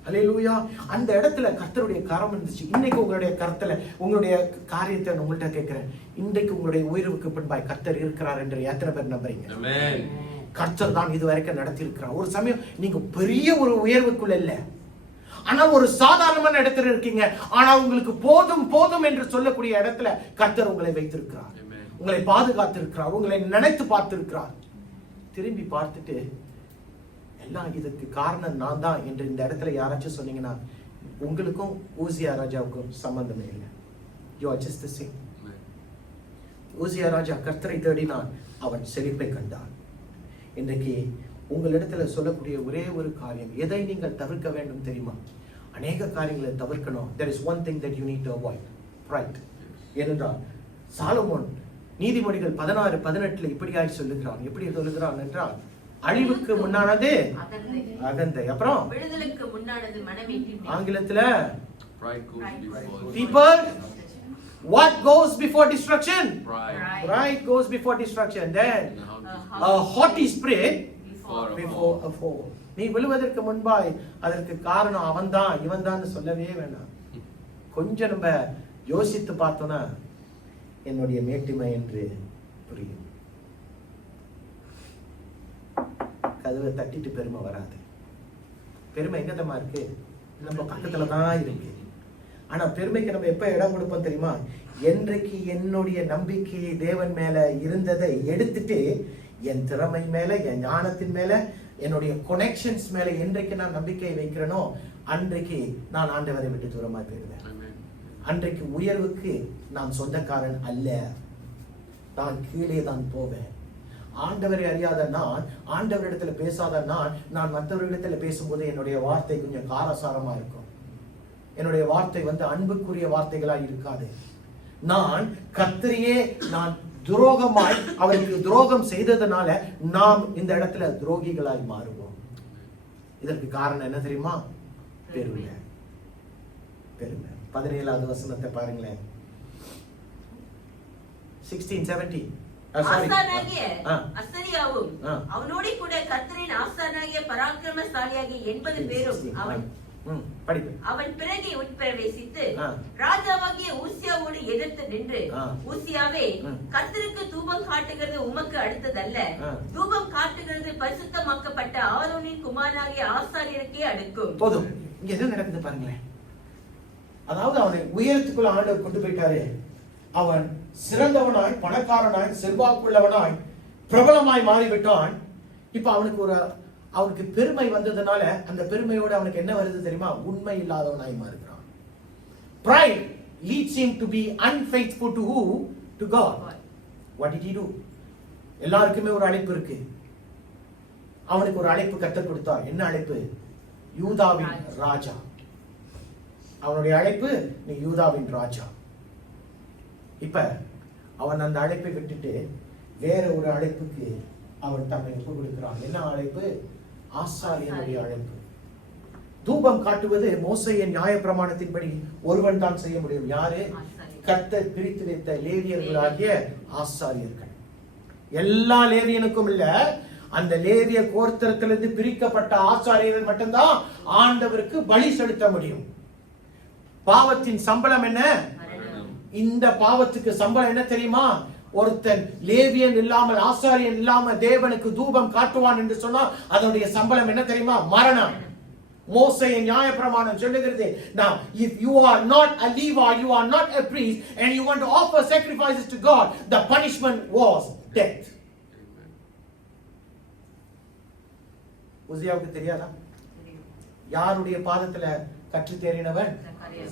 அல்லேலூயா. அந்த இடத்துல கர்த்தருடைய கரம் இருந்துச்சு. இன்னைக்கு உங்களுடைய கருத்துல உங்களுடைய காரியத்தை உங்கள்கிட்ட கேட்கிறேன். இன்றைக்கு உங்களுடைய உயர்வுக்கு பின்பாய் கர்த்தர் இருக்கிறார் என்று எத்தனை பேர் நம்புறீங்க? கர்த்தர் தான் இது வரைக்கும் நடத்தி இருக்கிறார். ஒரு சமயம் நீங்க பெரிய ஒரு உயர்வுக்குள்ள இல்ல, ஆனால் ஒரு சாதாரணமான இடத்துல இருக்கீங்க. ஆனால் உங்களுக்கு போதும் என்று சொல்லக்கூடிய இடத்துல கர்த்தர் உங்களை வைத்திருக்கிறார், உங்களை பாதுகாத்திருக்கிறார், உங்களை நினைத்து பார்த்திருக்கிறார். திரும்பி பார்த்துட்டு எல்லாம் இதுக்கு காரணம் நான் தான் என்று இந்த இடத்துல யாராச்சும் சொன்னீங்கன்னா, உங்களுக்கும் ஊசியா ராஜாவுக்கும் சம்பந்தமே இல்லை. You are just the same. ஊசியா ராஜா கர்த்தரை தேடினான், அவன் செழிப்பை கண்டான். இன்றைக்கு உங்களிடத்துல சொல்லக்கூடிய ஒரே ஒரு காரியம், எதை நீங்கள் தவிர்க்க வேண்டும் தெரியுமா? அநேக காரியங்களை தவிர்க்கணும். There is one thing that you need to avoid, pride. ஏனென்றால் சாலமோன் நீதிமொழிகள் 16:18 இப்படியாய் சொல்லுகிறான். எப்படி சொல்லுகிறான் என்றால், அழிவுக்கு முன்னானது அகந்தை, அப்புறம் விடுதலுக்கு முன்னானது மனமேட்டிமை. ஆங்கிலத்துல Pride goes before people, what goes before destruction? pride. Pride goes before destruction. Then And a haughty spirit before a before a fall. நீ விழுவதற்கு முன்பாய் அதற்கு காரணம் அவன்தான் இவன்தான் சொல்லவே வேண்டாம். கொஞ்சம் நம்ம யோசித்து பார்த்தோம்னா என்னுடைய மேட்டிமை என்று புரியும். கதவை தட்டிட்டு பெருமை வராது. பெருமை எங்கதமா இருக்கு? நம்ம பக்கத்துல தான் இருக்கு. ஆனா பெருமைக்கு நம்ம எப்ப இடம் கொடுப்போம் தெரியுமா? என்றைக்கு என்னுடைய நம்பிக்கையை தேவன் மேல இருந்ததை எடுத்துட்டு என் திறமை மேல, என் ஞானத்தின் மேல, என்னுடைய கொனெக்ஷன்ஸ் மேல என்றைக்கு நான் நம்பிக்கையை வைக்கிறேனோ அன்றைக்கு நான் ஆண்டவரை விட்டு தூரமா போயிடுவேன். Amen. அன்றைக்கு உயர்வுக்கு நான் சொந்தக்காரன் அல்ல, நான் கீழே தான் போவேன். ஆண்டவரை அறியாத நான், ஆண்டவரிடத்துல பேசாத நான் மற்றவர்களிடத்துல பேசும்போது என்னுடைய வார்த்தை கொஞ்சம் காரசாரமா இருக்கும். என்னுடைய வார்த்தை அன்புக்குரிய வார்த்தைகளா இருக்காது. நான் கர்த்தரையே நான் துரோகமாய் அவருக்கு துரோகம் செய்ததனால நாம் இந்த இடத்துல துரோகிகளாய் மாறுவோம். இதற்கு காரணம் என்ன தெரியுமா? பெருமை. பெருமை. 17வது வசனத்தை பாருங்களேன். 16:17. ஆசானாகிய அசரியாவும் அவனோடு கூட கர்த்தரின் ஆசானாகிய பராக்கிரமசாலியாகிய 80 பேரும் அவன் பிறகே உட்பிரவேசித்து ராஜாவாகிய ஊசியாவோடு எதிர்த்து நின்று, ஊசியாவே, கர்த்தருக்கு தூபம் காட்டுகிறது உமக்கு அடுத்ததல்ல, தூபம் காட்டுகிறது பரிசுத்தமாக்கப்பட்ட ஆரோனின் குமாரனாகிய ஆசாரியருக்கே அடுக்கும். போதும். இங்க என்ன நடக்குது பாருங்களேன். அதாவது அவனை உயரத்துக்குள்ள ஆண்டவர் கொண்டு போயிட்டாரு. அவன் சிறந்தவனாய், பணக்காரனாய், செல்வாக்குள்ளவனாய், பிரபலமாய் மாறிவிட்டான். இப்ப அவனுக்கு பெருமை வந்ததுனால அந்த பெருமையோட அவனுக்கு என்ன வருது தெரியுமா? உண்மை இல்லாதவனாய் மாறுகிறான். Pride leads him to be unfaithful to who? To God. What did he do? எல்லாருக்குமே ஒரு அழைப்பு இருக்கு. அவனுக்கு ஒரு அழைப்பு கர்த்தர் கொடுத்தார். என்ன அழைப்பு? யூதாவின் ராஜா. அவனுடைய அழைப்பு, நீ யூதாவின் ராஜா. இப்ப அவன் அந்த அழைப்பை விட்டுட்டு வேற ஒரு அழைப்புக்கு அவன் தன்னை ஒப்பு கொடுக்கிறான். என்ன அழைப்பு? ஆசாரியனுடைய அழைப்பு. தூபம் காட்டுவது மோசேயின் நியாயப்பிரமாணத்தின்படி ஒருவன் தான் செய்ய முடியும். யாரு? கர்த்தர் பிரித்து வைத்த லேவியர்களாகிய ஆசாரியர்கள். எல்லா லேவியனுக்கும் இல்ல, அந்த லேவிய கோத்திரத்திலிருந்து பிரிக்கப்பட்ட ஆசாரியர்கள் மட்டும்தான் ஆண்டவருக்கு பலி செலுத்த முடியும். பாவத்தின் சம்பளம் என்ன? இந்த பாவத்துக்கு சம்பளம் என்ன தெரியுமா? ஒருத்தன் லேவியன் இல்லாமல், ஆசாரியன் இல்லாமல் தேவனுக்கு தூபம் காட்டுவான் என்று சொன்னால் அதனுடைய சம்பளம் என்ன தெரியுமா? மரணம். மோசேயின் நியாயப்பிரமாணம் சொல்லுகிறது, now if you are not a Levite, you are not a priest, and you want to offer sacrifices to God, the punishment was death. உசியாவுக்கு தெரியாதா? யாருடைய பாதத்துல கற்று தேறினவன்?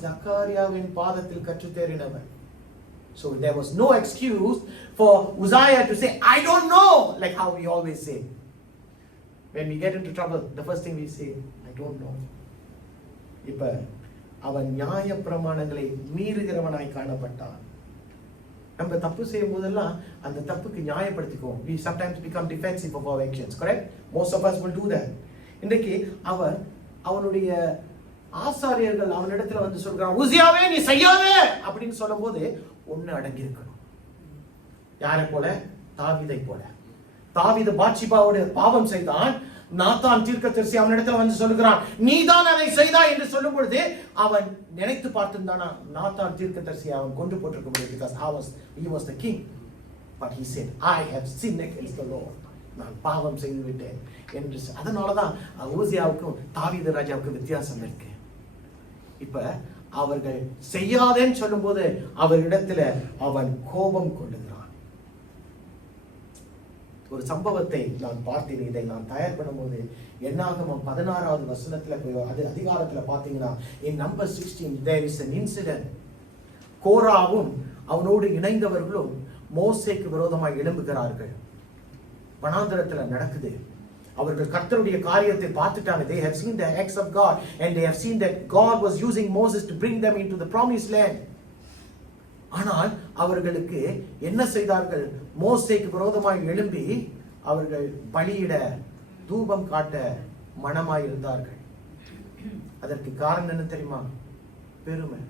சக்காரியாவின் பாதத்தில் கற்று தேறினவன். So there was no excuse for Uzziah to say, I don't know, like how we always say. When we get into trouble, the first thing we say, I don't know. இப்ப அவன் நியாய பிரமாணங்களை மீறுகிறவனாய் காணப்பட்டான். நம்ம தப்பு செய்யும் போதெல்லாம் அந்த தப்புக்கு நியாயப்படுத்திக்குவோம். We sometimes become defensive of our actions, correct? Most of us will do that. இன்றைக்கு அவனுடைய ஆசாரியர்கள் அவனிடத்துல சொல்றான், உசியாவே நீ செய்யாதே அப்படின்னு சொல்லும் போது ஒண்ணு அடங்கி இருக்கணும். யாரை போல? தாவீதை போல. தாவீது பாத்ஷிபாவோடு பாவம் செய்தான். நாத்தான் தீர்க்கதரிசி அவனிடத்துல சொல்லுகிறான், நீதான் அதை செய்தாய் என்று சொல்லும் பொழுது அவன் நினைத்து பார்த்திருந்தானா நாத்தான் தீர்க்கதரிசி அவன் கொண்டு போட்டிருக்க முடியும். because he was the king, but he said, I have sinned against the Lord. நான் பாவம் செய்து விட்டேன் என்று. அதனாலதான் ஊசியாவுக்கும் தாவீது ராஜாவுக்கும் வித்தியாசம் இருக்கு. இப்ப அவர்கள் செய்யாதேன்னு சொல்லும் போது அவரிடத்துல அவன் கோபம் கொள்ளுகிறான். ஒரு சம்பவத்தை நான் பார்த்தேன். இதை நான் தயார் பண்ணும்போது என்னாகமம் 16வது வசனத்துல அது அதிகாரத்துல பாத்தீங்கன்னா, in number 16 there is an incident. கோராவும் அவனோடு இணைந்தவர்களும் மோசேக்கு விரோதமாய் எழும்புகிறார்கள். வனாந்தரத்துல நடக்குது. அவர்கள் கர்த்தருடைய காரியத்தை பார்த்துட்டாங்க. They have seen the acts of God and they have seen that God was using Moses to bring them into the promised land. ஆனால் அவர்களுக்கு என்ன செய்தார்கள்? மோசேக்கு விரோதமாய் எழும்பி அவர்கள் பலியிட தூபம் காட்ட மனமாய் இருந்தார்கள். அதற்கு காரணம் என்ன தெரியுமா? பெருமை.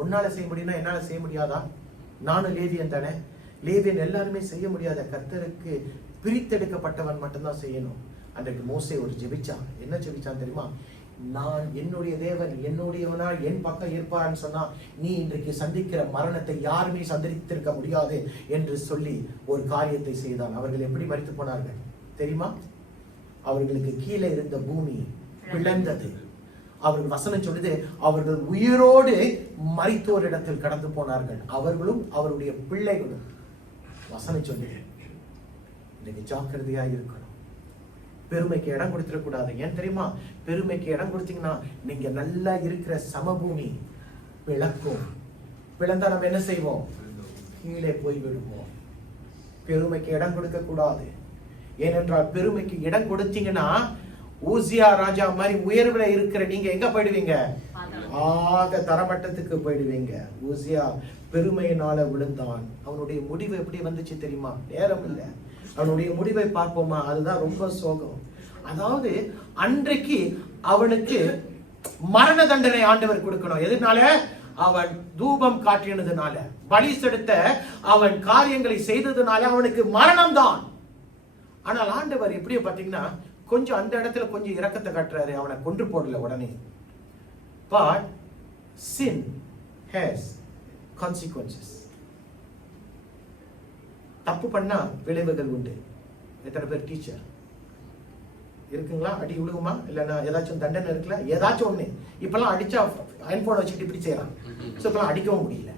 உன்னால செய்ய முடியும்னா என்னால செய்ய முடியாதா? நானும் லேவியன் தானே. லேவியன் எல்லாருமே செய்ய முடியாத. கர்த்தருக்கு பிரித்தெடுக்கப்பட்டவன் மட்டும்தான் செய்யணும். அன்றைக்கு மோசே ஒரு ஜெபிச்சான். என்ன ஜெபிச்சான் தெரியுமா? நான் என்னுடைய தேவன் என்னுடையவனால் என் பக்கம் இருப்பான்னு சொன்னா நீ இன்றைக்கு சந்திக்கிற மரணத்தை யாருமே சந்தித்திருக்க முடியாது என்று சொல்லி ஒரு காரியத்தை செய்தான். அவர்கள் எப்படி மரித்து போனார்கள் தெரியுமா? அவர்களுக்கு கீழே இருந்த பூமி பிளந்தது. அவர்கள் வசனம் சொல்லுது, அவர்கள் உயிரோடு மரித்தோர் இடத்தில் கடந்து போனார்கள், அவர்களும் அவருடைய பிள்ளைகளும். வசனம் சொல்லுது. இன்னைக்கு ஜாக்கிரதையா இருக்கணும். பெருமைக்கு இடம் கொடுத்துடக்கூடாது. ஏன் தெரியுமா? பெருமைக்கு இடம் கொடுத்தீங்கன்னா நீங்க நல்லா இருக்கிற சமபூமி பிளக்கும். பிளந்தா நம்ம என்ன செய்வோம்? கீழே போய் விடுவோம். பெருமைக்கு இடம் கொடுக்க கூடாது. ஏனென்றால் பெருமைக்கு இடம் கொடுத்தீங்கன்னா ஊசியா ராஜா மாதிரி உயர்வுல இருக்கிற நீங்க எங்க போயிடுவீங்க? ஆக தரமட்டத்துக்கு போயிடுவீங்க. ஊசியா பெருமையினால விழுந்தான். அவனுடைய முடிவு எப்படி வந்துச்சு தெரியுமா? நேரம் இல்லை. அவனுடைய முடிவை பார்ப்போமா? அதுதான் ரொம்ப சோகம். அதாவது அன்றைக்கு அவனுக்கு மரண தண்டனை ஆண்டவர் கொடுக்கணும். எதனால? அவன் தூபம் காட்டினதுனால, பலி செலுத்த அவன் காரியங்களை செய்ததுனால அவனுக்கு மரணம் தான். ஆனால் ஆண்டவர் எப்படியோ பாத்தீங்கன்னா கொஞ்சம் அந்த இடத்துல கொஞ்சம் இரக்கத்தை காட்டுறாரு. அவனை கொன்று போடல உடனே. But sin has consequences. தப்பு பண்ணா விளைவுகள் உண்டு. எத்தனை பேர் டீச்சர் இருக்குங்களா? அடி விழுகுமா? இல்லைன்னா ஏதாச்சும் தண்டனை இருக்குல்ல? ஏதாச்சும் ஒண்ணு. இப்பெல்லாம் அடிச்சா ஐன்போன் வச்சுட்டு இப்படி செய்யலாம். ஸோ இப்பெல்லாம் அடிக்கவும் முடியல.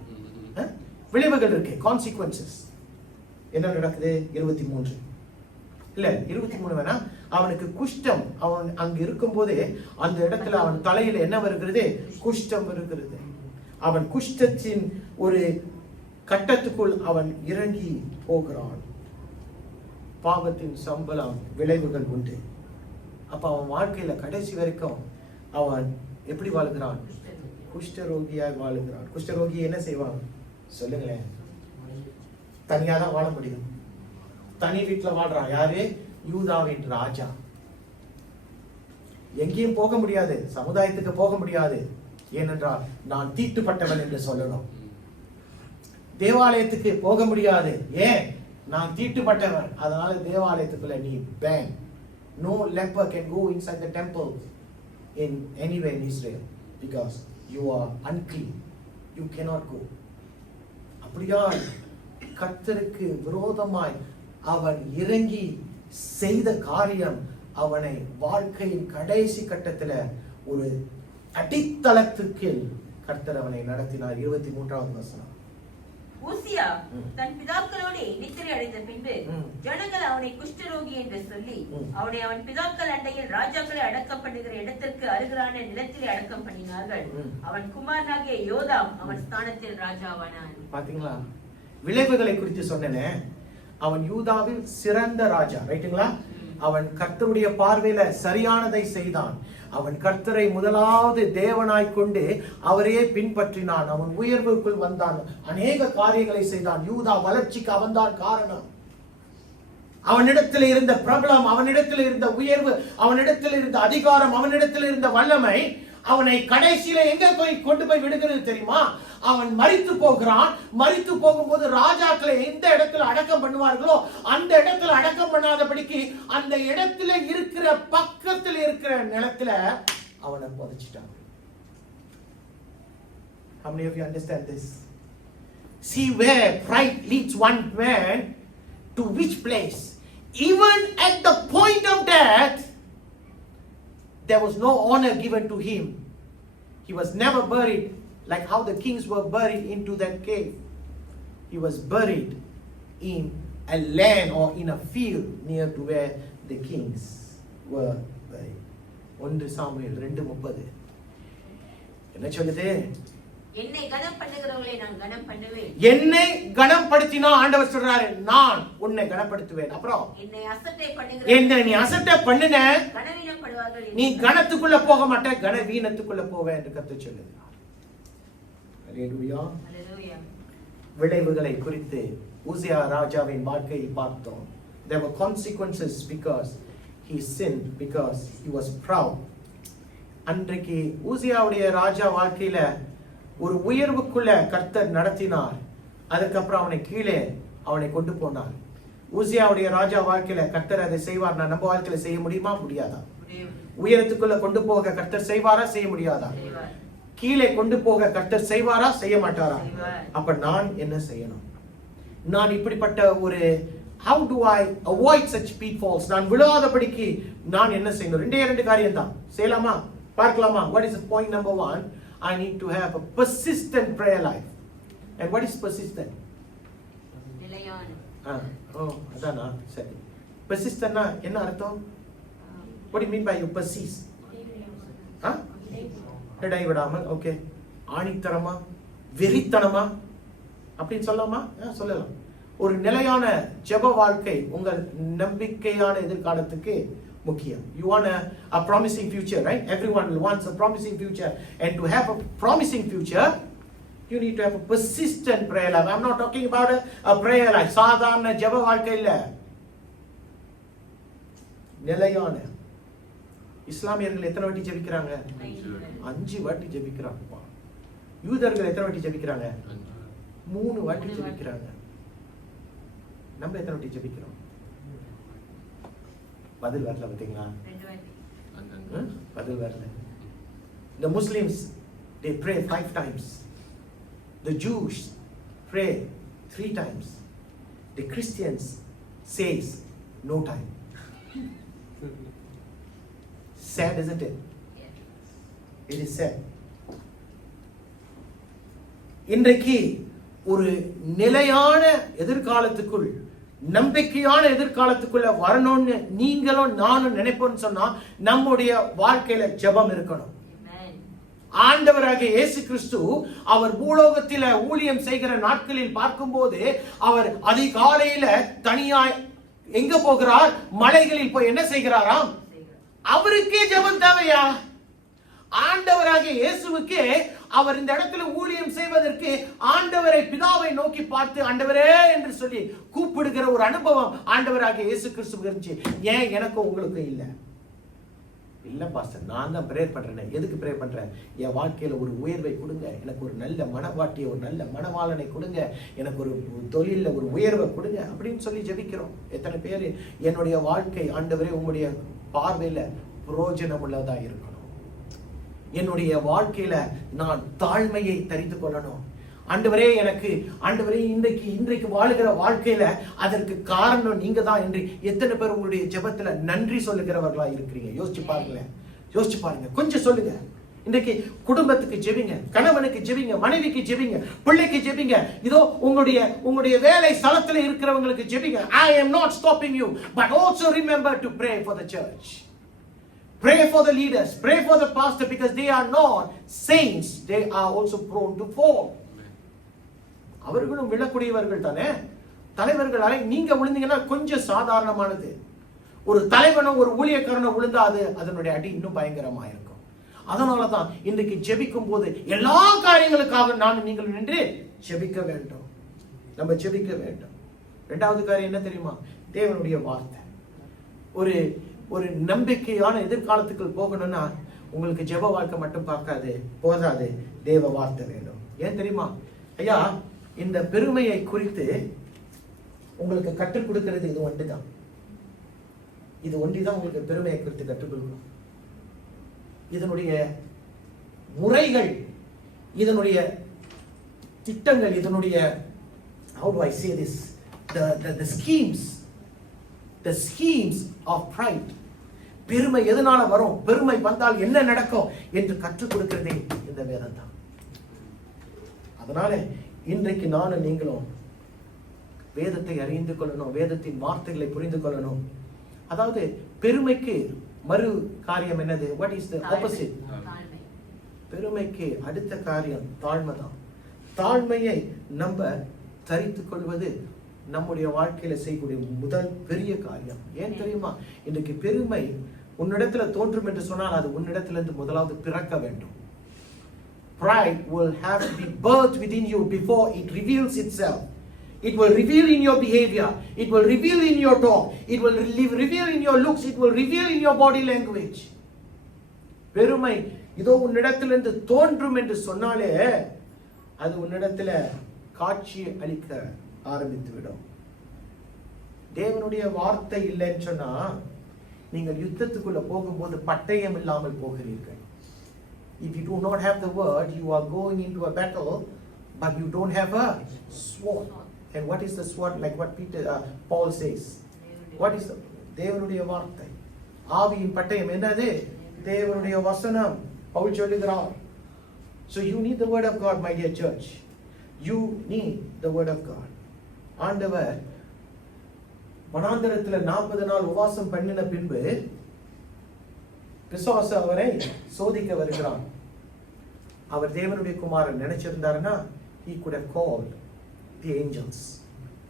விளைவுகள் இருக்கு, கான்சிக்வன்சஸ். என்ன நடக்குது? 23 இல்ல 23 வேணா. அவனுக்கு குஷ்டம். அவன் அங்க இருக்கும் போதே அந்த இடத்துல அவன் தலையில என்ன வருகிறது? குஷ்டம் வருகிறது. அவன் குஷ்டத்தின் ஒரு கட்டத்துக்குள் அவன் இறங்கி போகிறான். பாவத்தின் சம்பளம் விளைவுகள் உண்டு. அப்ப அவன் வாழ்க்கையில கடைசி வரைக்கும் அவன் எப்படி வாழுகிறான்? குஷ்டரோகியாய் வாழுகிறான். குஷ்டரோகி என்ன செய்வான் சொல்லுங்களேன்? தனியா தான் வாழ முடியும். தனி வீட்டுல வாழ்றான். யாரு? யூதாவின் ராஜா. எங்கேயும் போக முடியாது, சமுதாயத்துக்கு போக முடியாது. ஏனென்றால் நான் தீட்டுப்பட்டவன் என்று சொல்லணும். தேவாலயத்துக்கு போக முடியாது. ஏன்? நான் தீட்டுப்பட்டவன். அதனால தேவாலயத்துக்குள்ள நீ pan. No leper can go inside the temple in anywhere in Israel because you are unclean. You cannot go. அப்படியா கர்த்தருக்கு விரோதமாய் அவன் இறங்கி செய்த காரியம் அவனை வாழ்க்கையின் கடைசி கட்டத்துல ஒரு அடித்தளத்துக்கு கர்த்தர் அவனை நடத்தினார். 23வது வசனம். ஊசியா தன் பிதாக்களோடு நித்திரை அடைந்த பின்பு ஜனங்கள் அவனை குஷ்டரோகி என்று சொல்லி அவனை அவன் பிதாக்கள் அண்டையில் ராஜாக்களை அடக்கம் பண்ணுகிற இடத்திற்கு அருகிலான நிலத்திலே அடக்கம் பண்ணினார்கள். அவன் குமாரனாகிய யோதாம் அவன் ஸ்தானத்தில் ராஜாவானான். பாத்தீங்களா? விளைவுகளை குறித்து சொன்னேனே. அவன் யூதாவில் சிறந்த ராஜா, ரைட்டுங்களா? அவன் கர்த்தருடைய பார்வையில சரியானதை செய்தான். அவன் கர்த்தரை முதலாவது தேவனாய் கொண்டு அவரையே பின்பற்றினான். அவன் உயர்வுக்குள் வந்தான். அநேக காரியங்களை செய்தான். யூதா வளர்ச்சிக்கு அவன்தான் காரணம். அவனிடத்தில் இருந்த பிரபலம், அவனிடத்தில் இருந்த உயர்வு, அவனிடத்தில் இருந்த அதிகாரம், அவனிடத்தில் இருந்த வல்லமை அவனை கடைசியில எங்க போய் கொண்டு போய் விடுகிறது தெரியுமா? அவன் மரித்து போகிறான். மரித்து போகும்போது ராஜாக்களை எந்த இடத்துல அடக்கம் பண்ணுவார்களோ அந்த இடத்துல அடக்கம் பண்ணாதபடிக்கு அந்த இடத்துல இருக்கிற பக்கத்தில் இருக்கிற நிலத்துல அவனை புதைச்சிட்டான். How many of you understand this? See where pride leads one man to which place? Even at the point of death, there was no honor given to him. He was never buried like how the kings were buried into that cave. He was buried in a land or in a field near to where the kings were buried. 1 Samuel 2:30 என்ன சொல்லுது? என்னை கனம் பண்ணுகிறவர்களை நான் கனம் பண்ணுவேன். என்னை கனப்படுத்தினா ஆண்டவர் சொல்றாரு, நான் உன்னை கனப்படுத்துவேன். அப்புறம் என்னை அசட்டை என்ன பண்ணுகிறவர்கள் நீ அசட்டை பண்ணின, கனவீனப்படுவார்கள். நீ கனத்துக்குள்ள போக மாட்ட, கனவீனத்துக்குள்ள போவே என்று கர்த்தர் சொல்லுகிறார். அல்லேலூயா. ஹல்லேலூயா. விளைவுகளை குறித்து ஊசியா ராஜாவின் வாழ்க்கையை பார்த்தோம். There were consequences because he sinned, because he was proud. அன்றைக்கு ஊசியாவுடைய ராஜா வாழ்க்கையில ஒரு உயர்வுக்குள்ள கர்த்தர் நடத்தினார். அதுக்கப்புறம் அவனை கொண்டு போனார். ஊசியாவுடைய ராஜா வாழ்க்கையில கர்த்தர் அதை செய்வார். நம்ம வாழ்க்கையில செய்ய முடியுமா? முடியாதா? உயரத்துக்குள்ள கொண்டு போக கர்த்தர் செய்வாரா? செய்ய முடியாதா? கீழே கொண்டு போக கர்த்தர் செய்வாரா? செய்ய மாட்டாரா? அப்ப நான் என்ன செய்யணும்? நான் இப்படிப்பட்ட ஒரு how do I avoid such pitfalls? நான் விழாதபடிக்கு நான் என்ன செய்யணும்? ரெண்டு காரியம் தான் செய்யலாமா? பார்க்கலாமா? What is the point number 1? I need to have a persistent prayer life. And what is persistent? நிலையான. அதானா? சரி. persistentனா என்ன அர்த்தம்? What do you mean by you persist? இடைவிடாமல். ஓகே. ஆணித்தரமா, வெறித்தனமா அப்படின்னு சொல்லலாமா? சொல்லலாம். ஒரு நிலையான ஜெப வாழ்க்கை உங்கள் நம்பிக்கையான எதிர்காலத்துக்கு முக்கியம். You want a promising future, right? Everyone wants a promising future, and to have a promising future you need to have a persistent prayer life. I'm not talking about a prayer life சாதாரண ஜெப வாழ்க்கை இல்ல, நிலையான. இஸ்லாமியர்கள் எத்தனை வாட்டி ஜெபிக்கிறாங்க? 5 வாட்டி ஜெபிக்கிறாங்க. யூதர்கள் எத்தனை வாட்டி ஜெபிக்கிறாங்க? 3 வாட்டி ஜெபிக்கிறாங்க. நம்ம எத்தனை வாட்டி ஜெபிக்கிறோம்? பதில் வரல பாத்தீங்களா? பதில் வரல. The Muslims they pray 5 times. The Jews pray 3 times. The Christians says no time. Sad, isn't it? It is sad. இன்றைக்கு ஒரு நிலையான எதிர்காலத்துக்குள், நம்பிக்கையான எதிர்காலத்துக்குள்ள வரணும்னு நீங்களும் நானும் நினைப்போம்னு சொன்னா நம்முடைய வாழ்க்கையில ஜெபம் இருக்கணும். ஆண்டவராகிய இயேசு கிறிஸ்து அவர் பூலோகத்தில ஊழியம் செய்கிற நாட்களில் பார்க்கும்போது அவர் அதிகாலையில தனியாய் எங்க போகிறார்? மலைகளில் போய் என்ன செய்கிறாராம்? அவருக்கே ஜெபம் தேவையா? ஆண்டவராகிய இயேசுவுக்கே அவர் இந்த இடத்துல ஊழியம் செய்வதற்கு ஆண்டவரை பிதாவை நோக்கி பார்த்து ஆண்டவரே என்று சொல்லி கூப்பிடுகிற ஒரு அனுபவம் ஆண்டவராகிய இயேசு கிறிஸ்துவுக்கு இருந்துச்சு. ஏன் எனக்கும் உங்களுக்கும் இல்ல? இல்ல பாஸ்டர், நான் தான் பிரேயர் பண்றேன். எதுக்கு பிரேயர் பண்றேன்? என் வாழ்க்கையில ஒரு உயர்வை கொடுங்க, எனக்கு ஒரு நல்ல மனவாட்டியை, ஒரு நல்ல மனவாளனை கொடுங்க, எனக்கு ஒரு தொழில ஒரு உயர்வை கொடுங்க அப்படின்னு சொல்லி ஜெபிக்கிறோம். எத்தனை பேர் என்னுடைய வாழ்க்கை ஆண்டவரே உங்களுடைய பார்வையில பிரயோஜனம் உள்ளதா இருக்கணும், என்னுடைய வாழ்க்கையில நான் தாழ்மையை தெரிந்து கொள்ளணும். ஆண்டவரே எனக்கு ஆண்டவரே இன்றைக்கு வாழுகிற வாழ்க்கையில அதற்கு காரணம் நீங்க தான் என்று எத்தனை பேர் உங்களுடைய ஜெபத்துல நன்றி சொல்லுகிறவர்களா இருக்கிறீங்க? யோசிச்சு பாருங்க, கொஞ்சம் சொல்லுங்க. இன்றைக்கு குடும்பத்துக்கு ஜெபிங்க, கணவனுக்கு ஜெபிங்க, மனைவிக்கு ஜெபிங்க, பிள்ளைக்கு ஜெபிங்க. இதோ உங்களுடைய வேலை ஸ்தலத்துல இருக்கிறவங்களுக்கு ஜெபிங்க. I am not stopping you, but also remember to pray for the church. Pray for the leaders, pray for the pastor, because they are not saints, they are also prone to fall. அவர்களும் விழக்கூடியவர்கள் தானே. தலைவர்களாய் நீங்க விழுந்தீங்கன்னா கொஞ்சம் சாதாரணமானது. ஒரு தலைவனோ ஒரு ஊழியக்காரனோ விழுந்தா அதனுடைய அடி இன்னும் பயங்கரமா இருக்கும். அதனாலதான் இன்றைக்கு ஜெபிக்கும் போது எல்லா காரியங்களுக்காக நீங்கள் நின்று ஜெபிக்க வேண்டும். நம்ம ஜெபிக்க வேண்டும். 2வது காரியம் என்ன தெரியுமா? தேவனுடைய வார்த்தை. ஒரு நம்பிக்கையான எதிர்காலத்துக்குள் போகணும்னா உங்களுக்கு ஜெப வாழ்க்கை மட்டும் போதாது, தேவ வார்த்தை வேணும். ஏன் தெரியுமா? ஐயா, இந்த பெருமையை குறித்து உங்களுக்கு கற்றுக் கொடுக்கிறது இது ஒன்றுதான். இது ஒன்றிதான் உங்களுக்கு பெருமையை குறித்து கற்றுக் கொடுக்கணும். இதனுடைய முறைகள், இதனுடைய திட்டங்கள், இதனுடைய how do I say this, the schemes of pride. பெருமை எதனால வரும், பெருமை வந்தால் என்ன நடக்கும் என்று கற்றுக் கொடுக்கிறதே இந்த வேதம் தான். அதனால இன்றைக்கு நானும் நீங்களும் வேதத்தை அறிந்து கொள்ளணும், வேதத்தின் வார்த்தைகளை புரிந்து கொள்ளணும். அதாவது பெருமைக்கு மறு காரியம் என்னது? What is the opposite? பெருமைக்கு அடுத்த காரியம் தாழ்மை தான். தாழ்மையை நம்ம தரித்துக் கொள்வது நம்முடைய வாழ்க்கையில செய்யக்கூடிய முதல் பெரிய காரியம். ஏன் தெரியுமா? இன்றைக்கு பெருமை உன்னிடத்துல தோன்றும் என்று சொன்னால் அது உன்னிடத்திலிருந்து முதலாவது பிறக்க வேண்டும். Pride will have to be birthed within you before it reveals itself. It will reveal in your behavior. It will reveal in your talk. It will reveal in your looks. It will reveal in your body language. பெருமை இதோ உன்னிடத்திலிருந்து தோன்றும் என்று சொன்னாலே அது உன்னிடத்துல காட்சி அளிக்க ஆரம்பித்து விடும். தேவனுடைய வார்த்தை இல்லைன்னு சொன்னா நீங்கள் யுத்தத்துக்குள்ள போகும்போது பட்டயம் இல்லாமல் போகிறீர்கள். If you do not have the word, you are going into a battle, but you don't have a sword. And what is the sword? Like what Paul says. What is the தேவனுடைய வார்த்தை? ஆவியின் பட்டயம் என்னது? தேவனுடைய வசனம். பவுல் சொல்லுகிறார். So you need the word of God, my dear church. You need the word of God. ஆண்டவர் வனாந்தரத்துல 40 நாள் உபவாசம் பண்ணின பின்பு பிசாசு அவரை சோதிக்க வருகிறான். அவர் தேவனுடைய குமாரன் நினைச்சிருந்தாருன்னா he could have called the angels.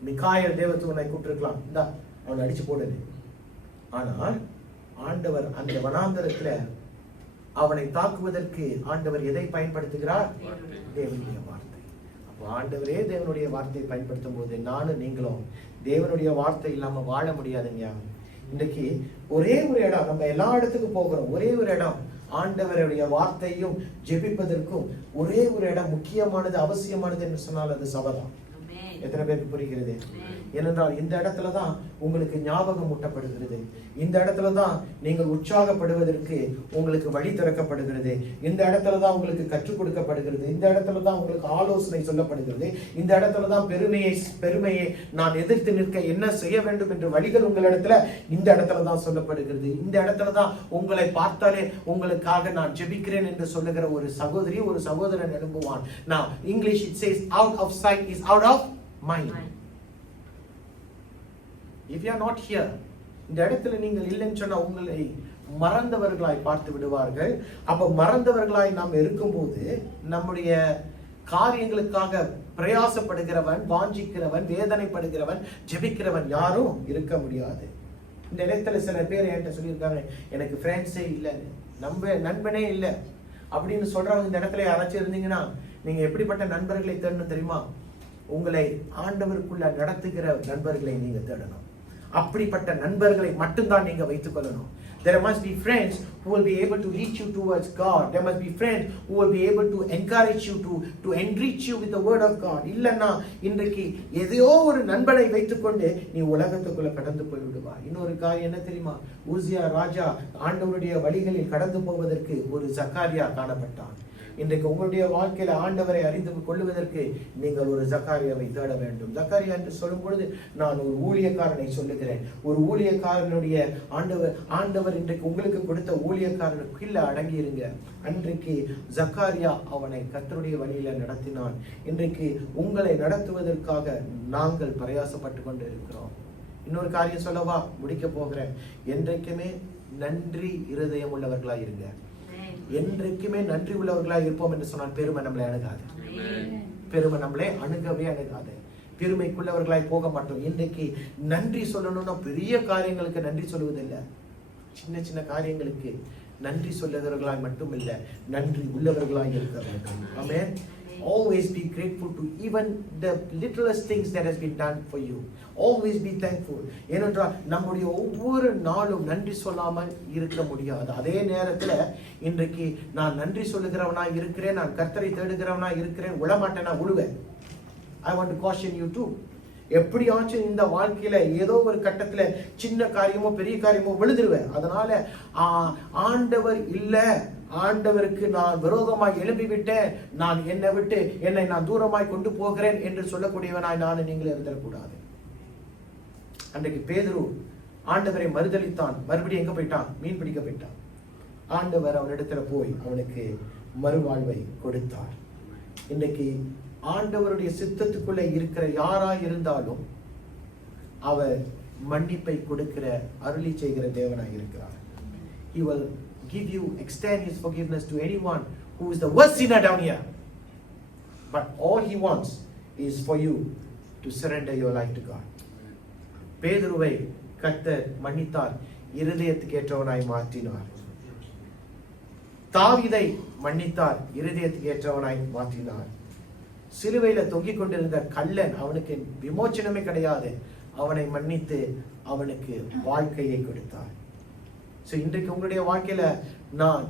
மிகாயேல் தேவதூதனை கூப்பிட்டிருக்கலாம், இந்தா அவனை அடிச்சு போடுது. ஆனால் ஆண்டவர் அந்த வனாந்தரத்துல அவனை தாக்குவதற்கு ஆண்டவர் எதை பயன்படுத்துகிறார்? தேவனுடைய வார்த்தை. அப்போ ஆண்டவரே தேவனுடைய வார்த்தையை பயன்படுத்தும் போது நானும் நீங்களும் தேவனுடைய வார்த்தை இல்லாம வாழ முடியாதுங்க. இன்னைக்கு ஒரே ஒரு இடம், நம்ம எல்லா இடத்துக்கும் போகிறோம், ஒரே ஒரு இடம் ஆண்டவருடைய வார்த்தையும் ஜெபிப்பதற்கும் ஒரே ஒரு இடம் முக்கியமானது, அவசியமானது என்று சொன்னால் அது சபைதான். எத்தனை பேருக்கு புரிகிறது? ஏனென்றால் இந்த இடத்துல தான் உங்களுக்கு ஞாபகம் ஊட்டப்படுகிறது. இந்த இடத்துல தான் நீங்கள் உற்சாகப்படுவதற்கு உங்களுக்கு வழி திறக்கப்படுகிறது. இந்த இடத்துல தான் உங்களுக்கு கற்றுக் கொடுக்கப்படுகிறது. இந்த இடத்துல தான் உங்களுக்கு ஆலோசனை சொல்லப்படுகிறது. இந்த இடத்துல தான் பெருமையை நான் எதிர்த்து நிற்க என்ன செய்ய வேண்டும் என்று வழிகள் உங்களிடத்துல இந்த இடத்துல தான் சொல்லப்படுகிறது. இந்த இடத்துல தான் உங்களை பார்த்தாலே உங்களுக்காக நான் ஜெபிக்கிறேன் என்று சொல்லுகிற ஒரு சகோதரி ஒரு சகோதரன் எழும்புவான். Now English it says out of sight is out of mind. If you are not here, இந்த இடத்துல நீங்கள் இல்லைன்னு சொன்னா உங்களை மறந்தவர்களாய் பார்த்து விடுவார்கள். அப்ப மறந்தவர்களாய் நாம் இருக்கும்போது நம்முடைய காரியங்களுக்காக பிரயாசப்படுகிறவன், வாஞ்சிக்கிறவன், வேதனைப்படுகிறவன், ஜெபிக்கிறவன் யாரும் இருக்க முடியாது. இந்த இடத்துல சில பேர் என்கிட்ட சொல்லியிருக்காங்க, எனக்கு ஃப்ரெண்ட்ஸே இல்லைன்னு, நண்பனே இல்லை அப்படின்னு சொல்றவங்க இந்த இடத்துல யாராச்சும் இருந்தீங்கன்னா நீங்க எப்படிப்பட்ட நண்பர்களை தேடணும் தெரியுமா? உங்களை ஆண்டவருக்குள்ள நடத்துகிற நண்பர்களை நீங்க தேடணும். அப்படிப்பட்ட நண்பர்களை மட்டும்தான் நீங்க வைத்துக் கொள்ளணும். There must be friends who will be able to lead you towards God. There must be friends who will be able to encourage you to enrich you with the word of God. இல்லன்னா இன்றைக்கு எதையோ ஒரு நண்பனை வைத்துக்கொண்டு நீ உலகத்துக்குள்ள கடந்து போய் விடுவாய். இன்னொரு காரியம் என்ன தெரியுமா? ஊசியா ராஜா ஆண்டவருடைய வழிகளில் கடந்து போவதற்கு ஒரு ஜக்காரியா காணப்பட்டான். இன்றைக்கு உங்களுடைய வாழ்க்கையில ஆண்டவரை அறிந்து கொள்ளுவதற்கு நீங்கள் ஒரு ஜக்காரியாவை தேட வேண்டும். ஜக்காரியா என்று சொல்லும் பொழுது நான் ஒரு ஊழியக்காரனை சொல்லுகிறேன். ஒரு ஊழியக்காரனுடைய ஆண்டவர் இன்றைக்கு உங்களுக்கு கொடுத்த ஊழியக்காரனுக்கு கீழே அடங்கி இருங்க. அன்றைக்கு ஜக்காரியா அவனை கர்த்தருடைய வழியில நடத்தினான். இன்றைக்கு உங்களை நடத்துவதற்காக நாங்கள் பிரயாசப்பட்டு கொண்டு இருக்கிறோம். இன்னொரு காரியம் சொல்லவா? முடிக்க போகிறேன். என்றைக்குமே நன்றி இருதயம் உள்ளவர்களாய் இருங்க. என்றைக்குமே நன்றி உள்ளவர்களாக இருப்போம் என்று சொன்னால் பெருமை நம்மளை அணுகாது. பெருமை நம்மளை அணுகவே அணுகாது. பெருமைக்குள்ளவர்களாய் போக மாட்டோம். இன்றைக்கு நன்றி சொல்லணும்னா பெரிய காரியங்களுக்கு நன்றி சொல்லுவதில்லை, சின்ன சின்ன காரியங்களுக்கு நன்றி சொல்லுகிறவர்களாய் மட்டும் இல்ல, நன்றி உள்ளவர்களாய் இருக்க வேண்டும். ஆமென். Always be grateful to even the littlest things that has been done for you. Always be thankful. ஏனென்றால் நம்முடைய ஒவ்வொரு நாளும் நன்றி சொல்லாமல் இருக்க முடியாது. அதே நேரத்துல இன்றைக்கு நான் நன்றி சொல்லுகிறவனாய் இருக்கிறேன், நான் கர்த்தரை தேடுகிறவனாய் இருக்கிறேன், உளமாட்டேன், நான் உழுவேன். I want to caution you too. எப்படியாச்சும் இந்த வாழ்க்கையில ஏதோ ஒரு கட்டத்துல சின்ன காரியமோ பெரிய காரியமோ விழுந்துருவேன். அதனால ஆண்டவர் இல்ல, ஆண்டவருக்கு நான் விரோதமாய் எழும்பிவிட்டேன், நான் என்னை நான் தூரமாய் கொண்டு போகிறேன் என்று சொல்லக்கூடியவனாய் நான் நீங்கள் இருந்துடக்கூடாது. அன்றைக்கு பேதுரு ஆண்டவரை மறுதலித்தான். மறுபடியும் எங்க போயிட்டான்? மீன் பிடிக்க போயிட்டான். ஆண்டவர் அவனிடத்துல போய் அவனுக்கு மறுவாழ்வை கொடுத்தார். இன்றைக்கு ஆண்டவருடைய சித்தத்துக்குள்ள இருக்கிற யாரா இருந்தாலும் அவர் மன்னிப்பை கொடுக்கிற, அருளி செய்கிற தேவனாய் இருக்கிறார். He will give you, extend his forgiveness to anyone who is the worst sinner down here. But all he wants is for you to surrender your life to God. பேதுருவை கர்த்தர் மன்னித்தார், இருதயத்துக்கு ஏற்றவனாய் மாற்றினார். தாவீதை மன்னித்தார், இருதயத்துக்கு ஏற்றவனாய் மாற்றினார். சிலுவையில தொங்கிக் கொண்டிருந்த கள்ளன், அவனுக்கு விமோச்சனமே கிடையாது, அவனை மன்னித்து அவனுக்கு வாழ்க்கையை கொடுத்தார். சோ இன்றைக்கு உங்களுடைய வாழ்க்கையில நான்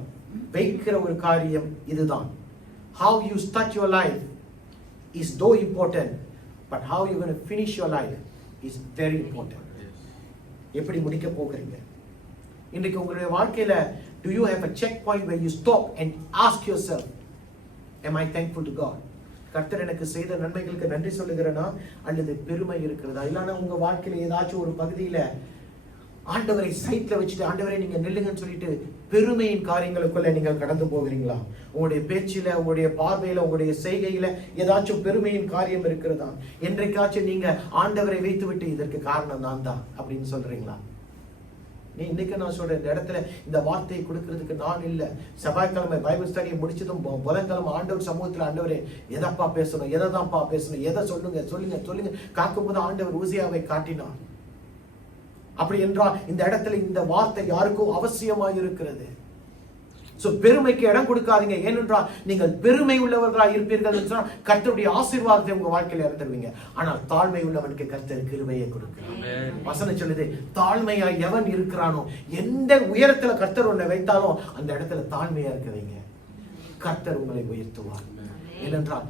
வைக்கிற ஒரு காரியம் இதுதான். How you start your life is though important, but how you going to finish your life is very important. எப்படி முடிக்க போகிறீங்க? இன்றைக்கு உங்களுடைய வாழ்க்கையில do you have a checkpoint where you stop and ask yourself, am I thankful to God? கர்த்தர் எனக்கு செய்த நன்மைகளுக்கு நன்றி சொல்லுகிறேனா, அல்லது பெருமை இருக்கிறதா? இல்லைன்னா உங்க வாழ்க்கையில ஏதாச்சும் ஒரு பகுதியில ஆண்டவரை சைட்ல வச்சுட்டு, ஆண்டவரை நீங்க நில்லுங்கன்னு சொல்லிட்டு பெருமையின் காரியங்களுக்குள்ள நீங்கள் கடந்து போகிறீங்களா? உங்களுடைய பேச்சில, உங்களுடைய பார்வையில, உங்களுடைய செய்கையில ஏதாச்சும் பெருமையின் காரியம் இருக்கிறதா? என்றைக்காச்சும் நீங்க ஆண்டவரை வைத்து விட்டு இதற்கு காரணம் நான் தான் அப்படின்னு சொல்றீங்களா? நீ இன்னைக்கு நான் சொல்றேன், இந்த இடத்துல இந்த வார்த்தையை கொடுக்கிறதுக்கு நான் இல்ல. செவ்வாய்க்கிழமை பைபிள் ஸ்டடியை முடிச்சதும் புதன்கிழமை ஆண்டவர் சமூகத்துல, ஆண்டவரே எதப்பா பேசணும், எதைதான்ப்பா பேசணும், எதை சொல்லுங்க சொல்லுங்க சொல்லுங்க காக்கும்போது ஆண்டவர் ஊசியாவை காட்டினார். அப்படி என்றால் இந்த இடத்துல இந்த வார்த்தை யாருக்கும் அவசியமாக இருக்கிறது. சோ பெருமைக்கு இடம் கொடுக்காதீங்க. ஏனென்றால் நீங்கள் பெருமை உள்ளவர்களாக இருப்பீர்கள் என்றால் கர்த்தருடைய ஆசீர்வாதத்தை உங்க வாழ்க்கையில இறந்துருவீங்க. ஆனால் தாழ்மை உள்ளவனுக்கு கர்த்தர் கிருபையை கொடுக்கிறார். வசனம் சொல்லுது, தாழ்மையா எவன் இருக்கிறானோ, எந்த உயரத்துல கர்த்தர் உன்னை வைத்தாலும் அந்த இடத்துல தாழ்மையா இருக்க வைங்க, கர்த்தர் உங்களை உயர்த்துவார். ஏனென்றால்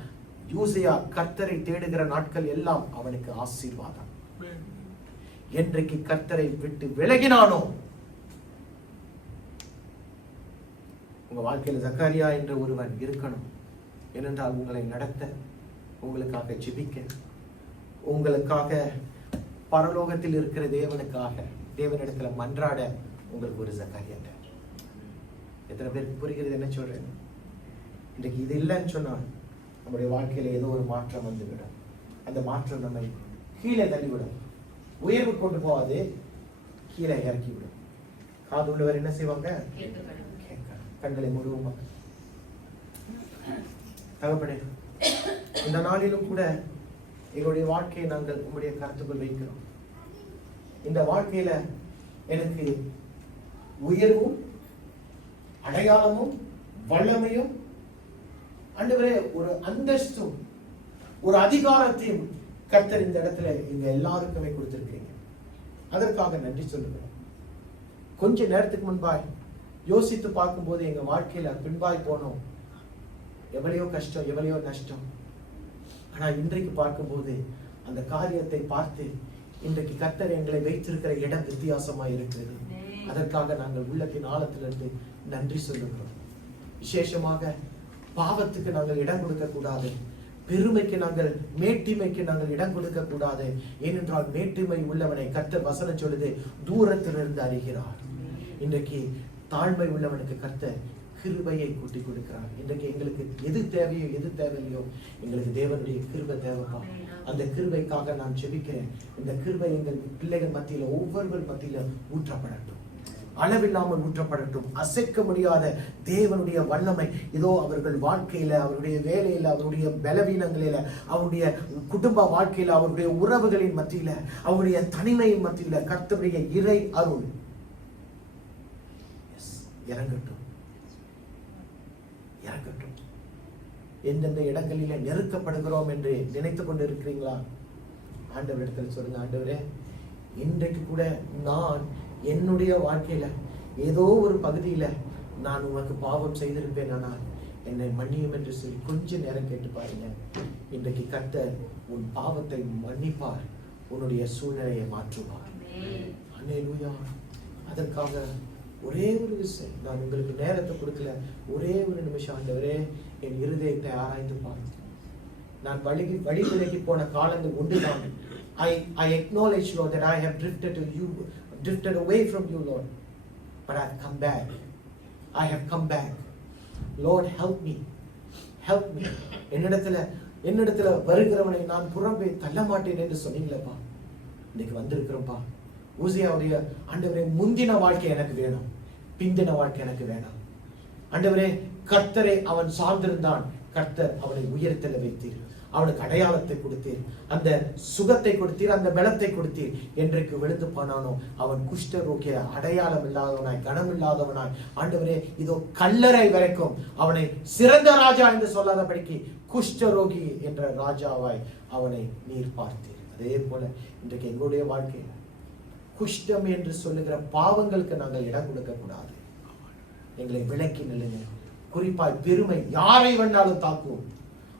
யோசியா கர்த்தரை தேடுகிற நாட்கள் எல்லாம் அவனுக்கு ஆசீர்வாதம். என்றைக்கு கர்த்தரை விட்டு விலகினானோ, உங்க வாழ்க்கையில ஜக்கரியா என்ற ஒருவன் இருக்கணும். ஏனென்றால் உங்களை நடத்த, உங்களுக்காக ஜெபிக்க, உங்களுக்காக பரலோகத்தில் இருக்கிற தேவனுக்காக தேவனிடத்துல மன்றாட உங்களுக்கு ஒரு ஜக்கரியா தேவை. எத்தனை பேருக்கு புரிகிறது என்ன சொல்றேன்? இன்றைக்கு இது இல்லைன்னு சொன்னா நம்முடைய வாழ்க்கையில ஏதோ ஒரு மாற்றம் வந்துவிடும். அந்த மாற்றம் நம்மை கீழே தள்ளிவிடும். உயர்வு கொண்டு போகாது, கீழே இறக்கி விடும். காது உள்ளவர் என்ன செய்வாங்க? கண்களை மூடுவோமா? தகப்பனே, இந்த நாளிலும் கூட எங்களுடைய வாழ்க்கையை நாங்கள் உங்களுடைய கருத்துக்குள் வைக்கிறோம். இந்த வாழ்க்கையில எனக்கு உயர்வும் அடையாளமும் வல்லமையும், ஆண்டவரே ஒரு அந்தஸ்தும் ஒரு அதிகாரத்தையும் கர்த்தர் இந்த இடத்துல எங்க எல்லாருக்குமே கொடுத்திருக்கீங்க. அதற்காக நன்றி சொல்லுகிறோம். கொஞ்ச நேரத்துக்கு முன்பாய் யோசித்து பார்க்கும்போது எங்க வாழ்க்கையில பின்பாய் போனோம், எவ்வளையோ கஷ்டம், எவ்வளையோ நஷ்டம். ஆனா இன்றைக்கு பார்க்கும்போது அந்த காரியத்தை பார்த்து இன்றைக்கு கர்த்தர் எங்களை வைத்திருக்கிற இடம் வித்தியாசமா இருக்கிறது. அதற்காக நாங்கள் உள்ளத்தின் ஆழத்திலிருந்து நன்றி சொல்லுகிறோம். விசேஷமாக பாவத்துக்கு நாங்கள் இடம் கொடுக்க கூடாது, பெருமைக்கு நாங்கள், மேட்டிமைக்கு நாங்கள் இடம் கொடுக்க கூடாது. ஏனென்றால் மேட்டிமை உள்ளவனை கர்த்தர் வசனம் சொல்லுது, தூரத்திலிருந்து அறிகிறார். இன்றைக்கு தாழ்மை உள்ளவனுக்கு கர்த்தர் கிருபையை கூட்டி கொடுக்கிறார். இன்றைக்கு எங்களுக்கு எது தேவையோ எது தேவையில்லையோ எங்களுக்கு தேவனுடைய கிருபை தேவைப்பா. அந்த கிருபைக்காக நான் ஜெபிக்கிறேன். இந்த கிருபை எங்கள் பிள்ளைகள் மத்தியில, ஒவ்வொருவர் மத்தியில ஊற்றப்படட்டும், அளவில்லாமல் ஊற்றப்படட்டும். அசைக்க முடியாத தேவனுடைய வல்லமை இதோ அவர்கள் வாழ்க்கையில, அவருடைய வேலையில, அவருடைய பலவீனங்களில, அவருடைய குடும்ப வாழ்க்கையில, அவருடைய உறவுகளின் மத்தியில, அவருடைய தனிமையின் மத்தியில கர்த்தருடைய இறை அருள் இறங்கட்டும், இறங்கட்டும். எந்தெந்த இடங்களில நெருக்கப்படுகிறோம் என்று நினைத்துக் கொண்டு இருக்கிறீங்களா? ஆண்டவரிடத்தில் சொல்லுங்க, ஆண்டவரே இன்றைக்கு கூட நான் என்னுடைய வாழ்க்கையில ஏதோ ஒரு பகுதியில நான் உனக்கு பாவம் செய்திருப்பேன், ஆனால் என்னை மன்னியும் என்று சொல்லி கொஞ்ச நேரம் கேட்டு பாருங்க. இன்றைக்கு கர்த்தர் உன் பாவத்தை மன்னிப்பார், உன்னுடைய சூழ்நிலையை மாற்றுவார். அல்லேலூயா. அதற்காக ஒரே ஒரு விஷயம், நான் உங்களுக்கு நேரத்தை கொடுக்கல, ஒரே ஒரு நிமிஷம் ஆண்டவரே என் இருதயத்தை ஆராய்ந்து பாருங்க. நான் வழி விலகி போன காலங்கள் உண்டுதான். I acknowledge, Lord, that I have drifted away from you, Lord, but I have come back. I have come back. Lord, help me. என்னிடத்துல வருகிறவனை நான் புறம்பே தள்ள மாட்டேன் என்று சொன்னீங்களேப்பா. இன்னைக்கு வந்திருக்கிறோம்ப்பா. ஊசியாவுடைய ஆண்டவரே முந்தின வாழ்க்கை எனக்கு வேணும், பிந்தின வாழ்க்கை எனக்கு வேணாம். ஆண்டவரே கர்த்தரை அவன் சார்ந்திருந்தான். கர்த்தர் அவனை உயரத்தில் வைத்தீர், அவனுக்கு அடையாளத்தை கொடுத்தீர், அந்த சுகத்தை கொடுத்தீர், அந்த பலத்தை கொடுத்தீர். என்றைக்கு விழுந்து போனானோ அவன் குஷ்டரோகிய அடையாளம் இல்லாதவனாய், கனம் இல்லாதவனாய், ஆண்டவரே இதோ கல்லறை வரைக்கும் அவனை சிறந்த ராஜா என்று சொல்லாதபடிக்கு குஷ்டரோகி என்ற ராஜாவாய் அவனை நீர் பார்த்தீர். அதே போல இன்றைக்கு எங்களுடைய வாழ்க்கையில் குஷ்டம் என்று சொல்லுகிற பாவங்களுக்கு நாங்கள் இடம் கொடுக்க கூடாது. எங்களை விலக்கி நில்லுங்க. குறிப்பாய் பெருமை யாரை வேண்டாலும் தாக்குவோம்,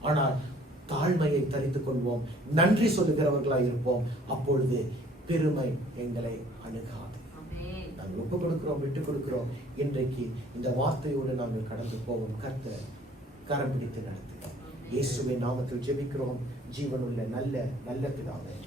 ஆனால் தாழ்மையை தரித்துக் கொள்வோம், நன்றி சொல்லுகிறவர்களாய் இருப்போம். அப்பொழுது பெருமை எங்களை அணுகாது. நாங்கள் ஒப்பு கொடுக்கிறோம், விட்டு கொடுக்கிறோம். இன்றைக்கு இந்த வார்த்தையோடு நாங்கள் கடந்து போவோம். கர்த்தர் கரம் பிடித்து நடத்துகிறோம். இயேசுவின் நாமத்தில் ஜெபிக்கிறோம், ஜீவனுள்ள நல்ல நல்ல பிதாவே.